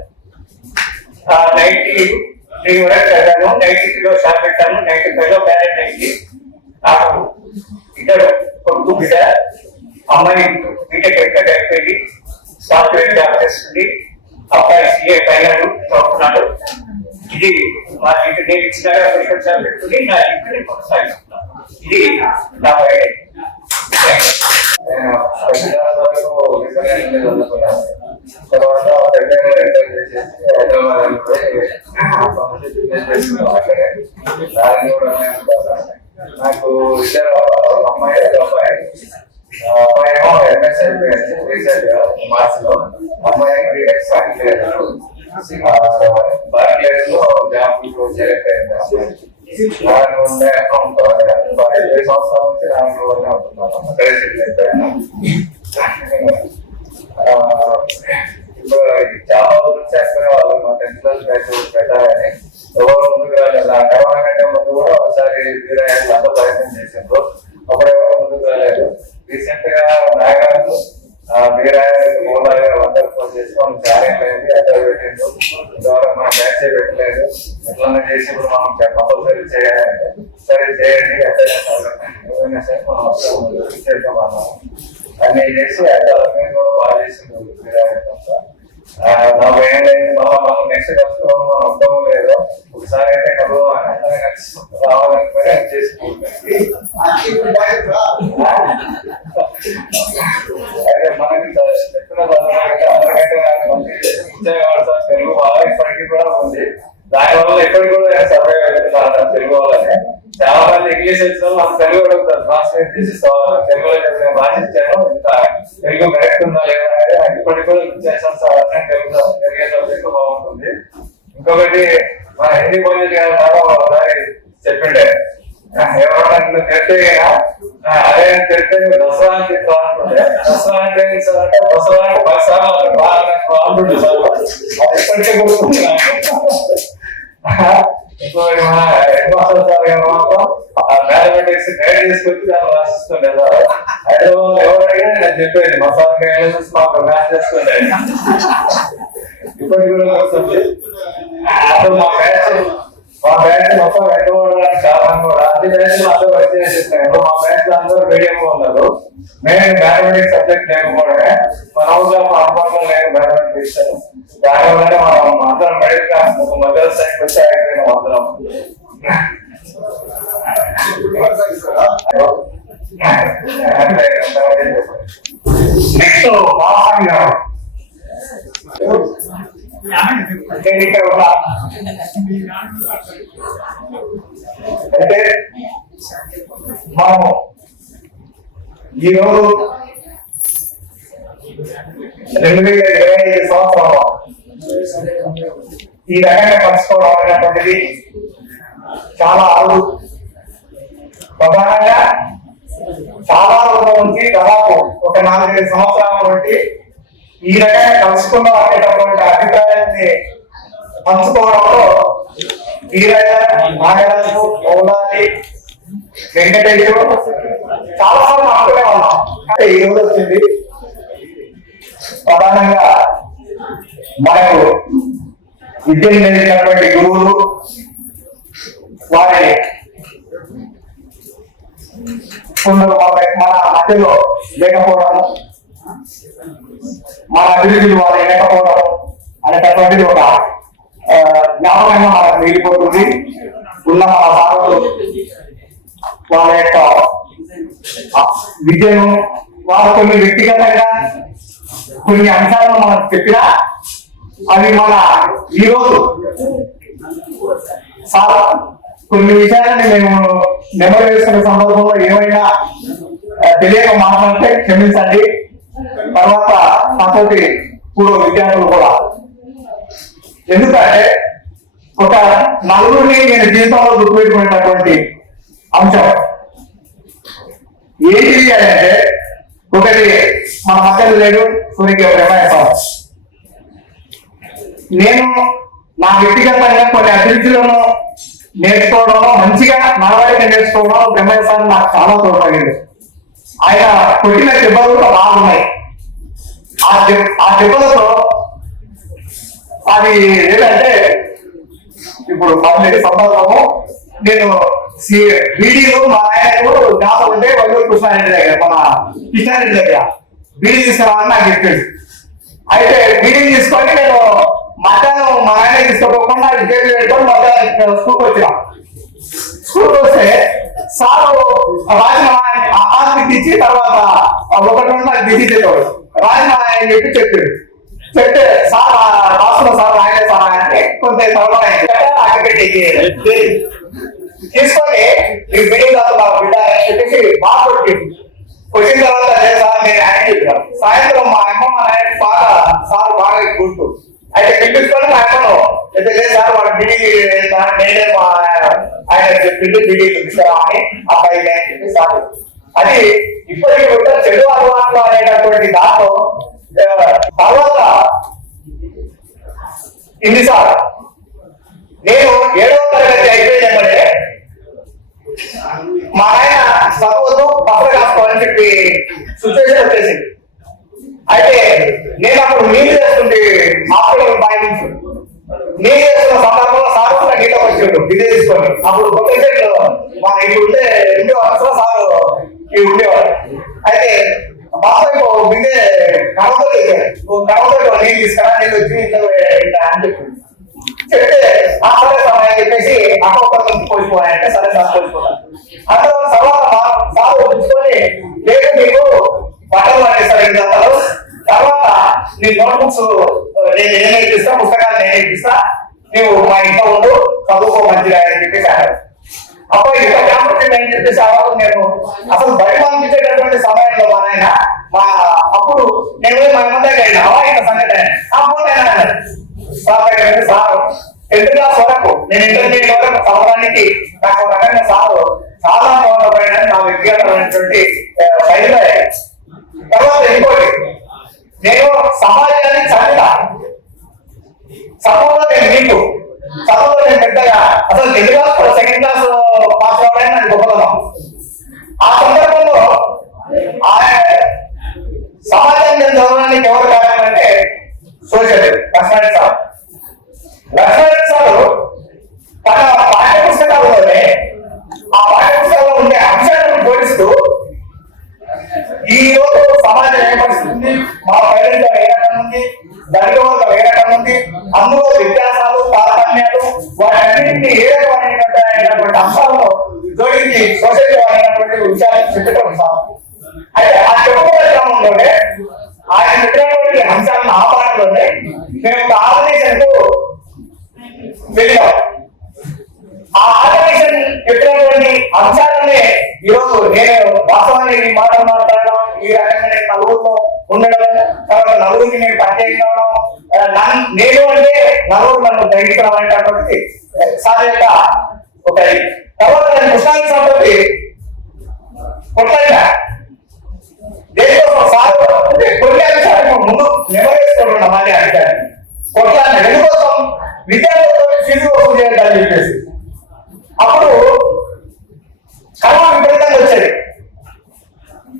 93 వరకు చదివాను. 93లో స్టార్ట్ పెట్టాను. 95లో మ్యారేజ్ అయింది. నాకు ఇద్దరు కొడుకు బిడ్డ. అమ్మాయి బీటెక్ ఎక్కడ అయిపోయింది, సాఫ్ట్వేర్ జాబ్ చేస్తుంది. అబ్బాయి CA ఫైనల్ చదువుతున్నాడు. ఇది మా నేను ఇచ్చిన పరికల్చర్ పెట్టుకుని నా ఇక్కడ కొనసాగిస్తున్నాను. ఇది నా తర్వాత నాకు ఇద్దరు అమ్మాయి అబ్బాయి. అబ్బాయి ఏమో ఎంఎస్ అయిపోయింది రీసెంట్ గా మార్చ్ లో. అమ్మాయి బార్క్లేస్ లో జాబ్ సెలెక్ట్ అయింది. నాకు ఉండే అకౌంట్ 5 సంవత్సరాల నుంచి దాంట్లోనే ఉంటున్నాను. అక్కడే సెటిల్ అయిపోయాను. ఇప్పుడు చాలా వరకు చేసుకునే వాళ్ళు మా 10th క్లాస్ బ్యాచ్ పెట్టాలని ఎవరు ముందుకు రాలేదు. ఆ కరోనా కంటే ముందు కూడా ఒకసారి అంతా ప్రయత్నం చేసిండ్రు. అప్పుడు ఎవరు ముందుకు రాలేదు. రీసెంట్ గా నాయకులు అందరూ ఫోన్ చేసి మనం ఛాలెంజ్ అయింది అక్కడ పెట్టిండు. ఇంతవరకు మనం బ్యాచ్ పెట్టలేదు. ఎట్లన్నా చేసి ఇప్పుడు మనం కంపల్సరీ చేయాలంటే సరే చేయండి ఏమైనా సరే మనం చేద్దాం అన్నాము. అన్ని చేసి అన్ని కూడా బాగా చేసిండు. నాకు ఏం లేదు మనం నెక్స్ట్ కష్టం మనం ఉండము లేదు. ఒకసారి అయితే కలవ రావాలనుకుని చేసుకుంటాం. అయితే మనకి చెప్పిన అందరికంటే మంచి తెలుగు బాగా ఇప్పటికీ కూడా ఉంది. దానివల్ల ఎప్పటికి కూడా సర్వే అవుతున్నారు తెలుగు వాళ్ళని. చాలా మంది ఇంగ్లీష్ వచ్చిన మనం తెలుగు అడుగుతారు. ట్రాన్స్లేట్ చేసి తెలుగులో చెప్పిన భాషించాను ఇంత తెలుగు కరెక్ట్ ఉందా లేదా అనేది నాకు ఇప్పటికి కూడా చేసాను సార్. తెలుగు జరిగే సబ్జెక్ట్ బాగుంటుంది. ఇంకొకటి మన హిందీ పండితులు ఒకసారి చెప్పిండే ఎవరైనా నిన్ను తెలితే అదే తెలితే నువ్వు దసరా అని చెప్తా అనుకుంటే దసరా అంటే దసరా అంటే 10 సార్లు బాగుంటుంది సార్. అది ఎప్పటికే గుర్తుంది. ఇంకోటి మన హెడ్ మాస్టర్ సార్ గారు మాత్రం మ్యాథమెటిక్స్ గైడ్ చేసుకొచ్చి దాన్ని రాసిస్తుండే సార్. హైదరాబాద్ ఎవరైనా నేను చెప్పేది మా సార్ చూసి మాకు మ్యాథ్ చేస్తుండే. ఇప్పటికి కూడా వస్తుంది. అసలు మా బ్యాచ్ మొత్తం వెళ్ళిపోవడానికి కారణం కూడా అన్ని బ్యాచ్ అందరూ వచ్చేసిస్తున్నాయి. మా బ్యాచ్ అందరూ మీడియంగా ఉన్నారు. నేను మ్యాథమెటిక్స్ సబ్జెక్ట్ లేకపోవడమే మన ఊళ్ళో మా అమ్మాయిలో నేను మ్యాథమెటిక్స్ దానివల్లనే మనం అందరం మెడికల్ క్లాస్ ఒక మధ్య సైడ్ వచ్చి అయిపోయినాం అందరం. నెక్స్ట్ అంటే మనం ఈరోజు 2025 సంవత్సరంలో ఈ రకంగా పంచుకోవడం అనేటువంటిది చాలా అరుదు. ప్రధానంగా చాలా రోజుల నుంచి దాదాపు ఒక 4-5 సంవత్సరాల నుండి ఈ రకంగా కలుసుకున్నాం అనేటటువంటి అభిప్రాయాన్ని పంచుకోవడంలో వీరయ్య, నాగరాజు, మౌలాలి, వెంకటేశ్వరు చాలా సార్లు అనుకునే ఉన్నాం. అంటే ఈ రోజు వచ్చింది ప్రధానంగా మనకు విద్యను నేర్పినటువంటి గురువులు వారి కొందరు మన మధ్యలో లేకపోవడం, మన అభివృద్ధులు వారు లేకపోవడం అనేటటువంటిది ఒక జ్ఞాపకంగా మనకు మిగిలిపోతుంది. ఉన్న మన సాధకులు వాళ్ళ యొక్క విద్యను వారు కొన్ని వ్యక్తిగతంగా కొన్ని అంశాలను మనకు చెప్పినా అవి మన ఈరోజు కొన్ని విషయాలని మేము నెమరు వేసుకునే సందర్భంలో ఏమైనా తెలియక మాట్లాడితే క్షమించండి. తర్వాత నాతోటి పూర్వ విద్యార్థులు కూడా, ఎందుకంటే ఒక నలుగురిని నేను జీవితంలో గుర్తుపెట్టుకునేటటువంటి అంశం ఏంటిది అంటే, ఒకటి మన మధ్యలో లేడు సూర్యకి బ్రహ్మయ్య. నేను నా వ్యక్తిగతంగా కొన్ని అభివృద్ధులను నేర్చుకోవడంలో మంచిగా నడవడిక నేర్చుకోవడం బ్రహ్మయ్య సార్ నాకు చాలా తోడ్పడింది. ఆయన కొట్టిన దెబ్బలు కూడా బాగున్నాయి. ఆ దెబ్బలతో అది ఏంటంటే, ఇప్పుడు పబ్లిక్ సందర్భము నేను బీడీలో మా ఆయనకు జ్ఞాపకం ఉంటే వల్లూరు కృష్ణారెడ్డి దగ్గర మన కృష్ణారెడ్డి దగ్గర బీడీ తీసుకురావాలని నాకు చెప్పాడు. అయితే బీడీ తీసుకొని నేను మధ్యాహ్నం మా ఆయన తీసుకోకుండా విజయ్ పెట్టుకొని మధ్యాహ్నం స్కూల్కి వచ్చినాం. స్కూల్కి వస్తే సారు రాసిన దిచ్చి తర్వాత ఒకటి దిచ్చేటోడు రాసిన అని చెప్పి చెప్పాడు. చెప్తే సార్ రాసిన సార్ ఆయన సార్ అంటే కొంత తీసుకొని మీకు బిల్డింగ్ బిడ్డ అని చెప్పేసి బాగా కొట్టింది. వచ్చిన తర్వాత సార్ నేను ఆయన చెప్పాను. సాయంత్రం మా అమ్మ మా నాయన బాగా సార్ బాగా గుర్తు అయితే పిలిపించుకొని మా అమ్మను అయితే లేదు సార్ వాడు బిల్డింగ్ నేనే మా ఆయన చెప్పింది బిల్డింగ్ తీసుకురా అని అబ్బాయి అని చెప్పి సార్. అది ఇప్పటికీ కూడా చెడు అలవాట్లు అనేటటువంటి దాంట్లో తర్వాత ఇది సార్ నేను 7వ తరగతి అయిపోయిందంటే మా ఆయన చదువుతూ బస్సు కాసుకోవాలని చెప్పి సిచ్యువేషన్ వచ్చేసింది. అయితే నేను అప్పుడు నీళ్ళు చేస్తుంటే హాస్పిటల్ బాయించు నీళ్ళు చేస్తున్న సందర్భంలో సార్ కూడా నీళ్ళకి వచ్చాడు బిజీ తీసుకొని. అప్పుడు కొట్టేసేట్లు మా ఇప్పుడు ఉండేవాళ్ళు సార్ ఇవి ఉండేవాడు. అయితే బాబు బిజీ కడవతో నీళ్ళు తీసుకురా నేను వచ్చి అని చెప్పి చెప్తే సరే సార్ అని చెప్పేసి అక్కడ పోయిపోయాయంటే సరే సార్ పోయిపోతాను. అక్కడ సార్ ఉంచుకొని లేదు మీకు బట్టలు పడేస్తారు తర్వాత నీ నోట్బుక్స్ నేను నేనే ఇప్పిస్తా పుస్తకాలు నేనే ఇప్పిస్తా నువ్వు మా ఇంట్లో ఉండు చదువుకో మంచిగా అని చెప్పేసి అప్పుడు ఇంత క్యాంపస్ అని చెప్పేసి నేను అసలు బయట పంపించేటటువంటి సమయంలో మా నాయన అప్పుడు నేను మా అమ్మ దగ్గర అవాయిన సంగతి సార్ 10th క్లాస్ వరకు నేను ఇంటర్మీడియట్ వరకు చదవడానికి నాకు రకంగా సార్ చాలా బాగుండబోయిన నా వ్యక్తిగతమైనటువంటి శైలి. తర్వాత ఇంకోటి నేను సమాజాన్ని చదివా చదువులో నేను మీకు చదువులో నేను పెద్దగా అసలు 10th class 2nd class pass అవ్వడానికి నాకు గొప్పదనం. ఆ సందర్భంలో సమాజాన్ని నేను చదవడానికి ఎవరు కావాలంటే social Laxman sir. Laxman sir తన పాఠ్య పుస్తకాల్లోనే ఆ పాఠ్య పుస్తకంలో ఉండే అంశాలను పోలిస్తూ ఈ రోజు సమాజం ఏర్పడుతుంది, మా పైన ఏ రకం ఉంది, దళిత ఏ రకం ఉంది, అందులో వ్యత్యాసాలు తారతమ్యాలు వాటన్నింటినీ ఏ రకమైనటువంటి అంశాలను జోడించి సొసైటీ అయినటువంటి విషయాలను చెప్పడం సార్. అయితే ఆ చెప్పుకునే క్రమంలోనే ఆయన చెప్పినటువంటి అంశాలను ఆపాలలోనే మేము ఒక ఆర్గనైజేషన్ కు వెళ్ళాం. ఆ ఆర్గనైజేషన్ చెప్పినటువంటి అంశాలనే ఈరోజు నేను వాస్తవానికి మాటలు మాట్లాడడం, ఈ రకంగా నేను నలుగురిలో ఉండడం, తర్వాత నలుగురికి నేను పరిచయం కావడం, నేను అంటే నలుగురు నన్ను గ్రహించడం అనేటటువంటి సార్ యొక్క ఒక తర్వాత నేను కృష్ణాంజలి సార్తోటి కొట్లాడినా దేనికోసం సార్ కొన్ని అంశాలను ముందు నెమరేసుకుంటున్నాం మళ్ళీ అంశాన్ని కొట్లాడిన ఎందుకోసం విద్యార్థులతో ఫీజు వసూలు చేయాలని చెప్పేసి. అప్పుడు కరోనా విపరీతంగా వచ్చేది.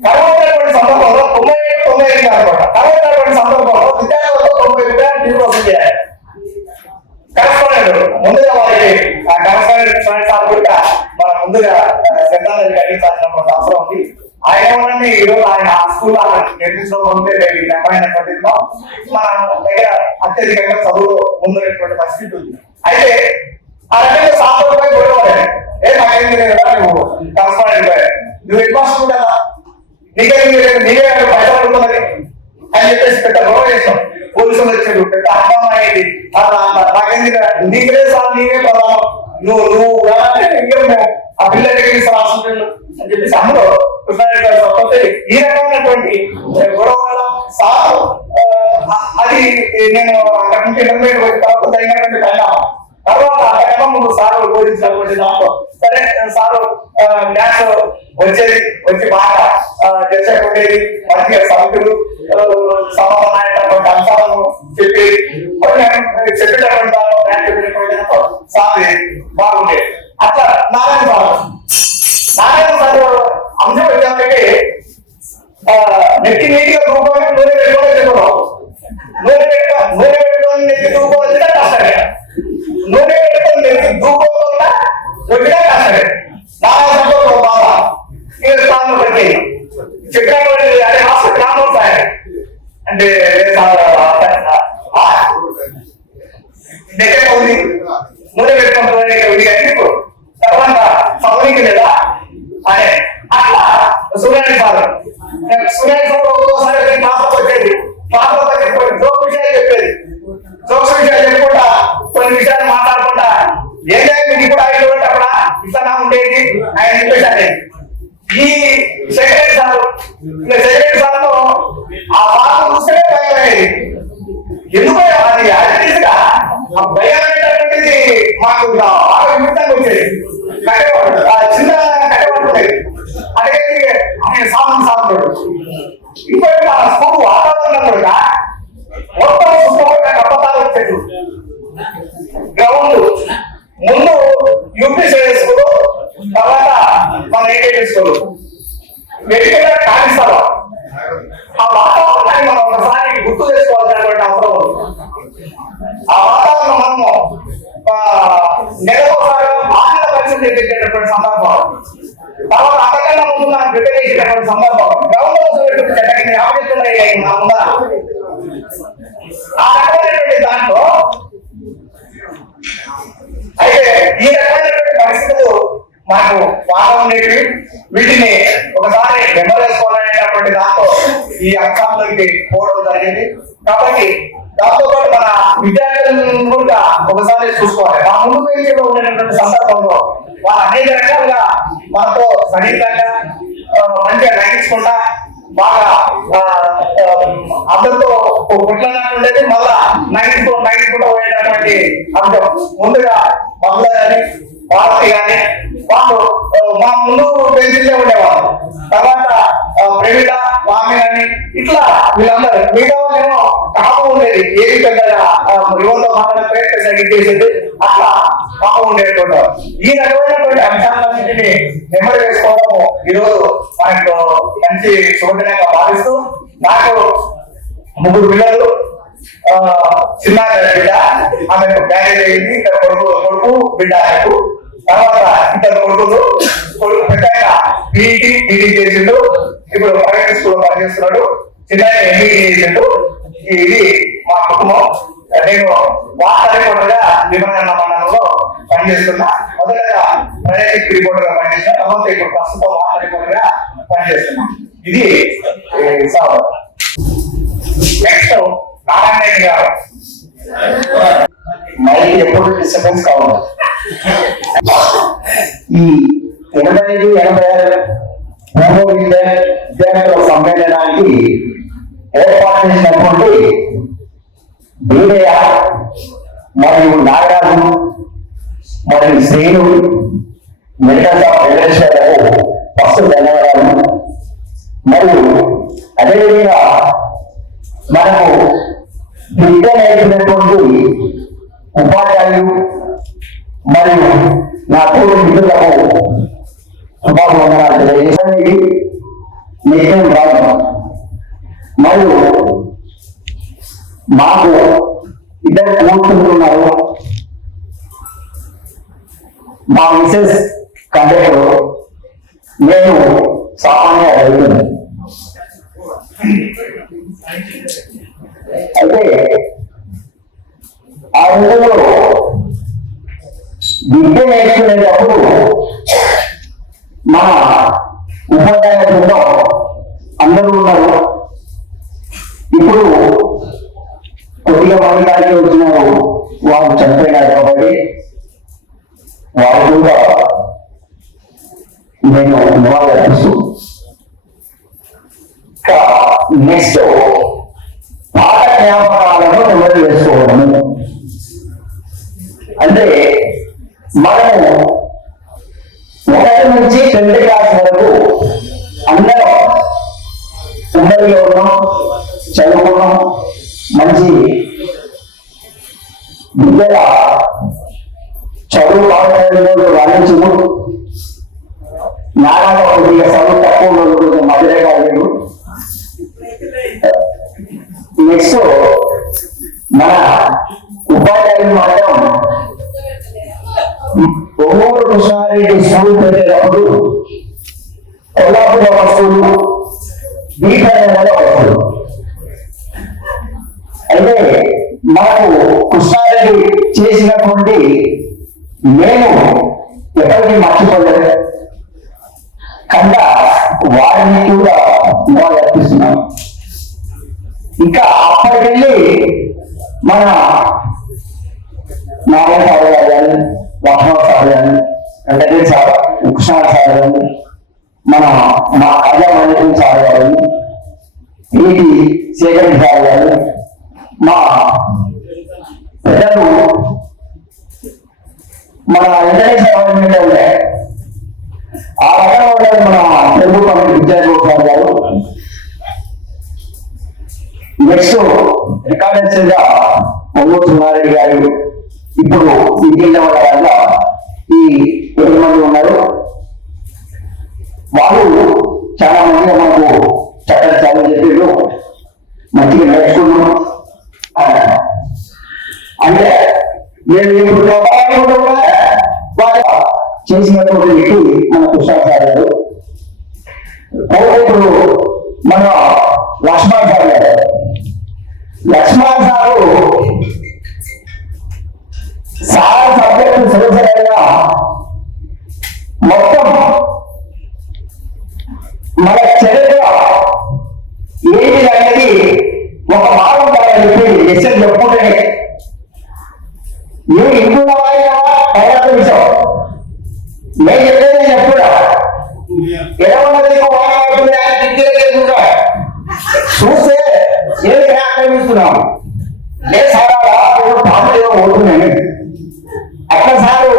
కరోనా వచ్చినటువంటి సందర్భంలో 97 అనమాట. కరోనా వచ్చినటువంటి సందర్భంలో విద్యార్థులతో 90 రూపాయలు ఫీజు వసూలు చేయాలి. కరెస్పాండెంట్ ముందుగా వారికి ఆ కరెస్పాండెంట్ సార్ కూడా మన ముందుగా శ్రద్ధాంజలి కట్టించాల్సినటువంటి అవసరం ఉంది. ఆయన ఏమన్నా ఈ రోజు ఆయన ఆ స్కూల్ నిర్మించడం ఉంటే మన దగ్గర అత్యధికంగా చదువు ముందున్నటువంటి పరిస్థితి ఉంది. అయితే ఆ రకంగా సాంప్రదాయ గొడవ నాకేం తెలియదా నువ్వు కరెస్పాండెంట్ నువ్వు హెడ్ మాస్టర్ కదా నీకేం తెలియదు నీకే పైసలు ఉంటున్నది అని చెప్పేసి పెద్ద గొడవ చేసాం. పోలీసులు వచ్చారు, పెద్ద అర్థం అయ్యేది. నాకేం నీకే సార్ నీకే పదాం నువ్వు ఇంకేం ఆ పిల్లలకి హాస్పిటల్ అని చెప్పేసి అందులో ఈ రకమైనటువంటి గొడవ సార్ అది నేను అక్కడి నుంచి ఇంటర్మీడియట్ వచ్చిన తర్వాత జరిగినటువంటి పరిణామం. తర్వాత అంతకన్నా ముందు సార్ బోధించినటువంటి దాంట్లో సరే సారు మ్యాథ్స్ వచ్చి బాగా తెలిసేటువంటిది మంచిగా సమితులు సమాధానమైనటువంటి అంశాలను చెప్పేది చెప్పేటటువంటి దాంట్లో మ్యాథ్స్ చెప్పినటువంటి సార్ బాగుండేది. అట్లా నారాయణ సార్ అంశం వచ్చేవారికి నెత్తి నీటిగా దూకోవాలి, నూనె పెట్టుకోవాలి చెప్పుకోవాలి. నూనె పెట్టుకొని నెత్తి దూకోవాలి కష్టమే, నూనె పెట్టుకొని నెత్తి దూకోకుండా వచ్చినా కష్టమే. నారాయణ బాగా ఈ స్థానంలో పెట్టి చెప్పినటువంటి అదే హాస్పిటల్ రామోహన్ సార్ అంటే సార్. సురేష్ సార్ ఒక్కోసారి క్లాస్కి వచ్చేది, క్లాస్లో కొన్ని జోక్ విషయాలు చెప్పేది, జోక్స్ విషయాలు చెప్పుకుంటా కొన్ని విషయాలు మాట్లాడుకుంటా ఏదైనా మీకు కూడా ఐదు అక్కడ ఇట్లా ఉండేది ఆయన చెప్పేసాను. ఈ సెక్రటరీ సార్ తో ఆ బాధ చూస్తే భయం అయ్యేది. ఎందుకు అది యాక్టివ్గా ఆ భయం అనేటటువంటిది మాకు బాగా విభిన్నంగా వచ్చేది. చిన్న కట్టబడుతుంది అదే ఆయన సాధనడు. ఇంకోటి మా స్కూల్ వాతావరణం కూడా మొత్తం కప్పతాలు చెట్లు, గ్రౌండ్ ముందు యూపీసీ స్కూల్, తర్వాత మన ఏటీఎం స్కూల్, వ్యక్తిగత ఖాళీ స్థలం. ఆ వాతావరణాన్ని మనం ఒకసారి గుర్తు చేసుకోవాల్సినటువంటి అవసరం ఉంది. ఆ వాతావరణం మనము నెలకోసారి ఆనంద పరిస్థితి ఎదుర్కొనేటువంటి సందర్భం, తర్వాత అంతకన్నా ముందు మనం ప్రిపేర్ చేసేటటువంటి సందర్భం, గ్రౌండ్ ఆపరేషన్ ఆ రకమైనటువంటి దాంట్లో అయితే ఈ రకమైనటువంటి పరిస్థితులు మాకు బాగా ఉండేవి. వీటిని ఒకసారి మెమరీ చేసుకోవాలనేటటువంటి దాంతో ఈ అంశాలకి పోవడం జరిగింది. కాబట్టి దాంతో పాటు మన విద్యార్థులను కూడా ఒకసారి చూసుకోవాలి. మా ముందు పేజీలో ఉండేటువంటి సందర్భంలో వాళ్ళు అనేక రకాలుగా మనతో సన్నిహితంగా మంచిగా నటించుకుంటా బాగా అందరితో కొట్లాడినట్టు ఉండేది. మళ్ళా నైన్స్కుంటూ పోయేటటువంటి అంశం. ముందుగా మమ్మల్ని కానీ వాళ్ళకి కానీ వాళ్ళు మా ముందు పేజీలో ఉండేవాళ్ళు, తర్వాత ప్రవీణ స్వామి కానీ ఇట్లా వీళ్ళందరూ మిగతా వాళ్ళేమో కాపు ఉండేది. ఏది పెద్దగా యువతో మాట్లాడే ప్రయత్నం తగ్గించేసేది అట్లా కాపు ఉండేటువంటి ఈ రకమైనటువంటి అంశాలన్నింటినీ నెమ్మది వేసుకోవడము ఈరోజు మనకు మంచి శుభదినంగా భావిస్తూ, నాకు 3 పిల్లలు, చిన్న బిడ్డ ఆమెకు మ్యారేజ్ అయింది, ఇద్దరు కొడుకు బిడ్డ ఆయనకు, తర్వాత ఇద్దరు కొడుకు పెద్ద పీఈటీ చేసిండు, ఇప్పుడు ప్రైవేట్ స్కూల్ పనిచేస్తున్నాడు, చిన్న ఎంబీఈ చేసిండు. ఇది మా కుటుంబం. నేను వార్తా రిపోర్టర్గా విమాన మండలంలో పనిచేస్తున్నా. మొదటగా ప్రైవేట్ రిపోర్టర్ గా పనిచేసిన, తర్వాత ఇప్పుడు ప్రస్తుతం వార్తా రిపోర్టర్ గా పనిచేస్తున్నా. ఇది నెక్స్ట్ నారాయణ గారు. మళ్ళీ ఎప్పుడు డిస్టర్బెన్స్ కావాలి. ఈ 85-86 పూర్వ విద్యార్థుల సమ్మేళనానికి ఏర్పాటు చేసినటువంటి బీరయ్య మరియు నాగరాజు మరియు శ్రీను మెడికల్ షాప్ ఫెడరేషన్లకు ఫస్ట్ ధన్యవాదాలు. మరియు అదేవిధంగా మనకు విద్య నేర్పినటువంటి ఉపాధ్యాయులు మరియు నా తోటి మిత్రులకు శుభాభివందనాలు తెలియజేసి నిత్యం రాదు. మరియు మాకు 2 కూతుళ్ళు ఉన్నారు. మా మిసెస్ కండక్టర్, నేను సామాన్య రైతును. అయితే ఆ రోజుల్లో విద్య నేర్చుకునేటప్పుడు మన ఉపాధ్యాయ బృందం అందరూ ఉన్నారు. ఇప్పుడు కొద్దిగా మంది వచ్చినారు, వాళ్ళు చనిపోయినారు కాబట్టి వాళ్ళు కూడా నేను నివాళులు అర్పిస్తూ నెక్స్ట్ పాత జ్ఞాపకాలను నివాళులు వేసుకోవడము. అంటే మనము 1 నుంచి 10th క్లాస్ వరకు అందరం ఉమ్మడిలో ఉన్నాం, చదువుకున్నాం, మంచి విద్యల చదువు బాగుండే రాణించు. నారాయణ కొద్దిగా చదువు తక్కువ కొంచెం మధ్యలో కాలేదు. నెక్స్ట్ మన ఉపాధ్యాయులు మాత్రం ఒంగోలు కృష్ణారెడ్డి స్కూల్ పెట్టేటప్పుడు కొల్లాపూర్ స్కూల్ దీపావళి వస్తుంది. అయితే మనకు కృష్ణారెడ్డి చేసినటువంటి నేను ఎప్పటికీ మర్చిపోలేదు. కనుక వారిని కూడా వాళ్ళు అర్పిస్తున్నాం. ఇంకా అప్పటికెళ్ళి మన నారాయణ సార్ గారు కానీ, లక్ష్మణ సార్ కానీ, వెంకటేష్ సార్, కృష్ణ సార్ కానీ, మా అజామణి సార్ గారు, ఈటి శేఖర్ సార్ గారు, మా పెద్దలు మన వెంకటేష్ సార్ ఉండే ఆ రకంగా ఉండే మన తెలుగు కమిటీ విద్యార్థి సార్ గారు, నెక్స్ట్ రికార్డెన్స్ గా పొంగూరు సుమారెడ్డి గారు, ఇప్పుడు ఇంటిలో వల్ల ఈ 7 మంది ఉన్నారు. వాళ్ళు చాలా మందిగా మనకు చక్కగా చదువు చెప్పారు, మంచిగా నేర్చుకున్నాం. అంటే నేను ఇప్పుడు వాళ్ళు చేసినటువంటి వ్యక్తి మన కృష్ణ సార్ గారు. ఇప్పుడు మన లక్ష్మణ్ సార్ గారు. లక్ష్మణ్ సారు సార్ సబ్జెక్టు సురక్షగా మొత్తం మన చరిత్ర ఏంటి అనేది ఒక భాగం చెప్పి ఎస్ఎల్ చెప్పుకుంటే నువ్వు ఇంట్లో తర్వాత విషయం నేను చెప్పేది చెప్పుడా ఎడవన్నది చూస్తే ఏది ఆక్రమిస్తున్నాం లేదు సారా పాపలో పోతున్నాను అక్కడ సారు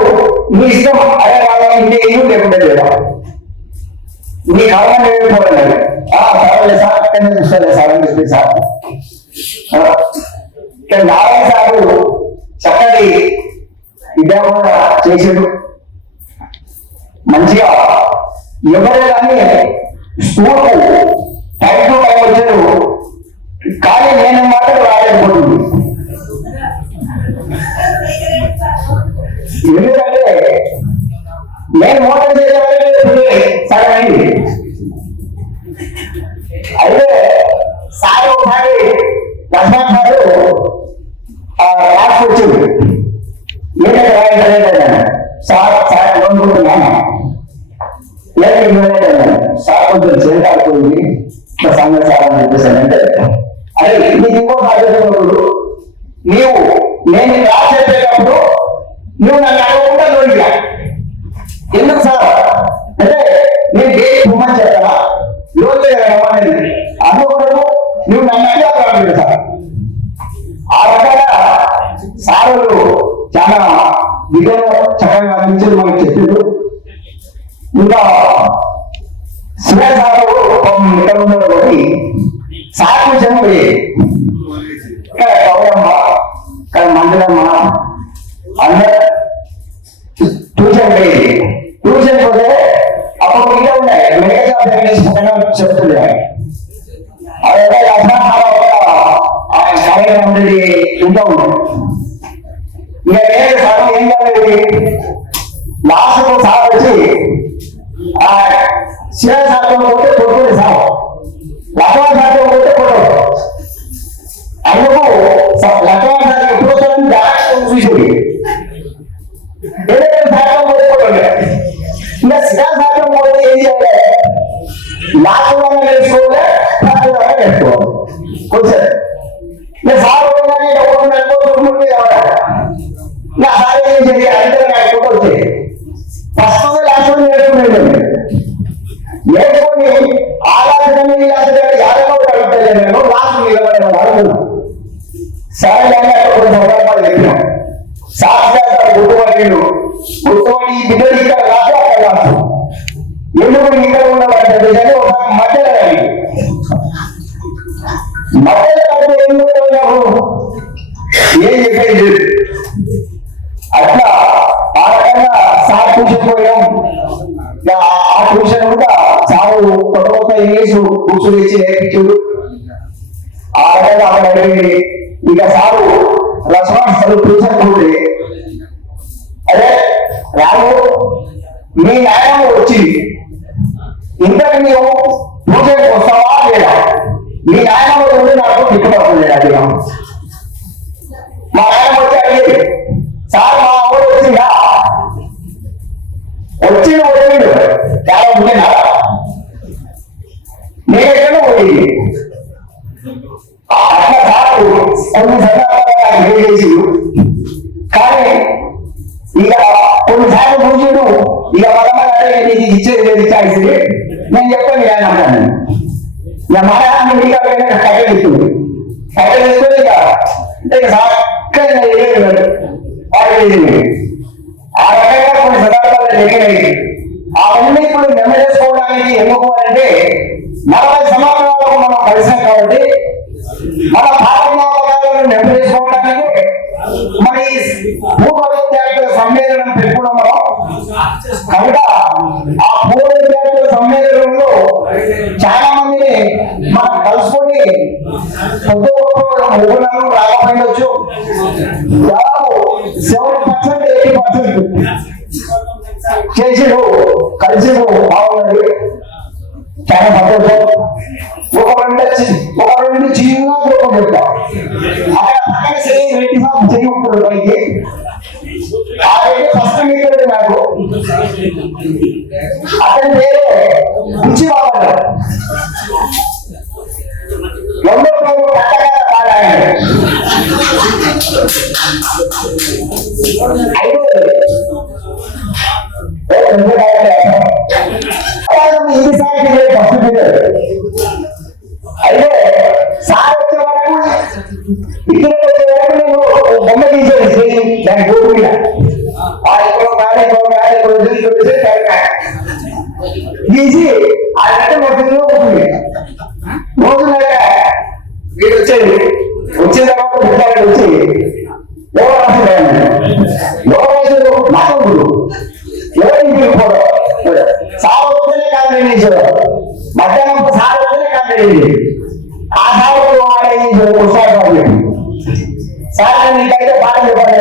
నీ ఇష్టం అదే కావాలి ఇంకే ఇల్లు లేకుండా లేదా నీ కావాలని వెళ్ళిపోవాలి పర్వాలేదు సార్ అక్కడనే చూసుకోలేదు సార్ అని చెప్పి సార్ ఇక్కడ నారాయణ సారు చక్కటి విద్యాబోధన చేసాడు. మంచిగా ఎవరే కానీ స్కూల్ టైం టు టైం వచ్చాడు, కానీ నేను మాత్రం రాలేకపోతుంది. ఎందుకంటే నేను మోసం చేసే సగం అయింది. అయితే సార్ ఒకసారి లక్ష్మణ్ సారు రాసి వచ్చింది, ఏంటంటే రాయట్లేదు సార్ సార్ అనుకుంటున్నాను లేదు సార్ కొంచెం చేయాల్సింది సంగతి సార్ అని చెప్పేసానంటే అదే నీకు ఇంకో సాధ్యతప్పుడు నీవు నేను రాసి చెప్పేటప్పుడు నువ్వు నన్ను అడగకుండా లోడిగా ఎందుకు సార్ అంటే నేను డేట్ ఇవ్వమని చెప్తానా లోటు రమ్మనేది అనుకోవడం నువ్వు నన్ను అడిగాడు సార్. ఆ రకంగా సారులు చాలా విధంగా చక్కగా అందించి మనకు చెప్పారు. ఇంకా శివ సారు ఇక్కడ ఉన్నటువంటి సాక్షి ఇక్కడ గౌరమ్మ ఇక్కడ మండలమ్మ అందరూ ట్యూషన్ పోయి ట్యూషన్ పోతే అప్పుడు ఇంకా ఉన్నాయి మెడికల్ చెప్తుండే అదే ఇంకా ఉంది. ఇంకా వేరే సార్ ఏం కాలేదు, లాస్ట్ సార్ వచ్చి శివ సార్తో పోతే కొట్టుకునే సార్ లక్ష్మణ్ సార్తో పోతే కొట్టు అందుకు లక్ష్మణ్ సార్ ఎప్పుడు వస్తారని జాగ్రత్త చూసింది. ఏదైనా సార్తో పోతే కొట్టు ఇంకా శివ సార్తో పోతే ఏం చేయాలి, లాస్ట్ నేర్చుకోవాలి, నేర్చుకోవాలి కొంచెం సార్ నా సార్ ఏం చేయాలి అంటే నాకు ఫోటో వచ్చేది ఫస్ట్ లాస్ట్ నేర్చుకునేది నేర్చుకొని ఆ లాస్ట్ యాదవ అడుగుతాను లాస్ట్ నిలబడే సరే కొన్ని సందర్భాలు చెప్పినాం. సాక్షాత్ గుర్తుపడిను గుర్తుపడి ఈ బిడ్డలు ఇక్కడ రాదు అక్కడ రాదు ఎందుకు ఇక్కడ ఉన్నవాడి ఒకసారి మధ్యలో మధ్యలో ఎందుకు ఏం చెప్పేది అట్లా ఆ రకంగా సార్ ట్యూషన్ పోయాం. ఆ ట్యూషన్ కూడా సారు కొత్త ఇంగ్లీష్ బుక్స్ తెచ్చి నేర్పించాడు. ఆ రకంగా అక్కడ అయిపోయింది. ఇక సారు లక్ష్మణ్ ట్యూషన్ పోతే అదే రాము మీ న్యాయం వచ్చింది ఇంకా నీవు ట్యూషన్కి వస్తావా లేదా, మీ న్యాయం ఉంటే నాకు తిట్టుపడుతుంది అది మా ఆయన వచ్చి అడిగేది సార్ మా ఊరు వచ్చిందా వచ్చి వదిలేడు చాలా ఉండేనా పోయింది. అట్లా కాదు కొన్ని సందర్భాలు చేసి, కానీ ఇక కొన్నిసార్లు పూజలు ఇక మరమ్మగా నీకు ఇచ్చేది లేదు ఛాయిస్, నేను చెప్పాను ఆయన అంటాను. ఇక మన మీడియా కట్టెలిస్తుంది, కట్టెలిస్తుంది ఇక చక్కగా ఆ రకంగా కొన్ని సందర్భాలు జరిగినాయి. అవన్నీ ఇప్పుడు నెమ్మదించుకోవడానికి ఎందుకు అంటే 40 సంవత్సరాలకు మనం కలిసాం కాబట్టి మన భారతమాతను నెమ్మదించుకోవడానికి మరి పూర్వ విద్యార్థుల సమ్మేళనం పెట్టుకోవడం కనుక ఆ పూర్వ విద్యార్థుల సమ్మేళనంలో చాలా మందిని మనం కలుసుకొని కొద్ది గొప్ప ముగ్గురు రాకపోయిండొచ్చు. దాదాపు 7% 80% చేసిడు కలిసి బాగున్నది, చాలా సంతోషం. ఒక రెండు చిన్న రూపం చెప్తా, అక్కడ పక్కన చేయి ఉంటుంది పైకి. ఆ రెండు ఫస్ట్ మీటర్ నాకు అతని పేరు రుచి బాగా రెండో పేరు కట్టగాల బాగా అయితే సార్ వచ్చే వరకు ఇక్కడ వచ్చే వరకు నేను బొమ్మ తీసేది దాని బోర్డు మీద తీసి ఆ గంట మొత్తంలో పోతుంది. రోజులాక వీడు వచ్చేది, వచ్చిన తర్వాత పుట్టాడు వచ్చి యోగాసుడు మానవుడు ఎవరికి పోవడం సావనే కాదు, మధ్యాహ్నం సావనే కాదు, ఆ సాగు ఉత్సాహం సార్ నీకైతే పాట చెప్పాలి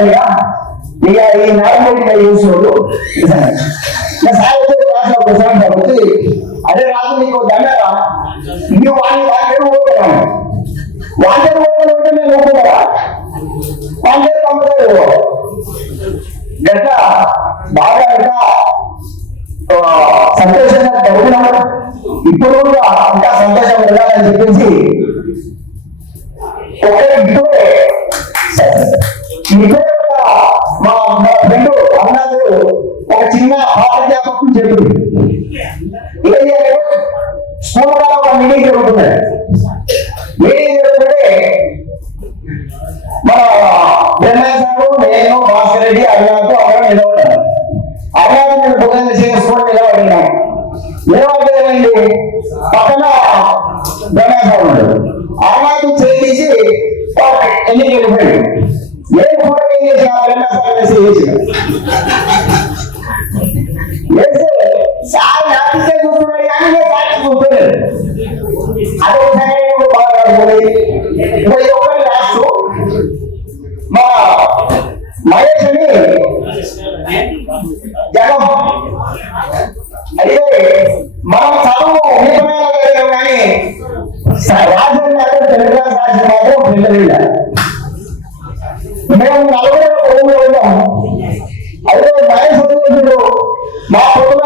ఇక ఈ నార్మల్గా చూసుకోడు. అదే రాదు నీకు దండరా, నువ్వు వాంటెడ్ ఓటున్నావు, వాంటెడ్ ఓటులు ఉంటే నేను ఒప్పుకోరా, వాంటెడ్ పంపలేదు గట్లా బాగా సంతోషంగా చదువుతున్నాడు. ఇప్పుడు కూడా ఇంకా సంతోషం వెళ్ళాలని చెప్పేసి మా ఫ్రెండ్ అన్నాడు ఒక చిన్న భారతీయాపకం చెప్పింది. స్కూల్ కూడా ఒక మీటింగ్ జరుగుతుంది. మీటింగ్ జరుగుతుంటే మన బ్రహ్మేశ్వరు, నేను, భాస్కర్ రెడ్డి, అవినాథ్ అక్కడ నిలబడ్డాను. అవినాథ్ నేను భోజనం చేసుకొని నిలబడినాను. నిలబడేమైంది పక్కన బ్రహ్మేశ్వరు ఉన్నాడు. అవినాథ్ చేసి ఎన్నిక వెళ్ళిపోయాడు. నేను కూడా ఏం చేసి ఆ బ్రహ్మేశ్వరం వేసి సార్ నాటికే చూస్తున్నాడు కానీ నేను సార్ చూస్తున్నాడు. అదే విధంగా బాగా ఒకటి లాస్ట్ మా మహేష్ అని జగం అయితే మనం చదువు ఉన్నతమైన కానీ రాజు మాత్రం తెలుగు రాజు మాత్రం పిల్లలు మేము నలుగురు ఉంటాం. అయితే మహేష్ చదువుకుంటుడు మా పొద్దున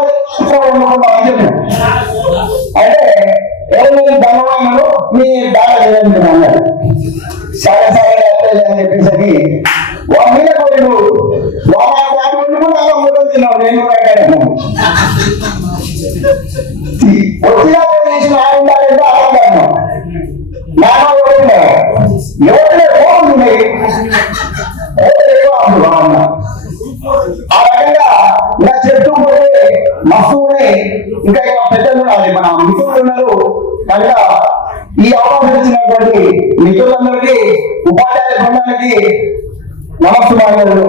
అంటే ఎవరు ధనవాళ్ళు మీ దాని అన్నారు. సరే సరే అని చెప్పేసరికి వాళ్ళ మీద పోయిడు వాడు కూడా అలా మొదలు తిన్నావు. నేను వచ్చినా చేసిన ఉండాలంటే ఆనందాను నాన్న ఎవరినే పోతుంది ఆ రకంగా ఇలా చెప్తూ పోతే మస్తు ఉన్నాయి. ఇంకా పెద్దలు ఉండాలి, మన మిత్రులు ఉన్నారు కనుక ఈ అవకాశం ఇచ్చినటువంటి మిత్రులందరికీ, ఉపాధ్యాయ బృందానికి నమస్కారాలు.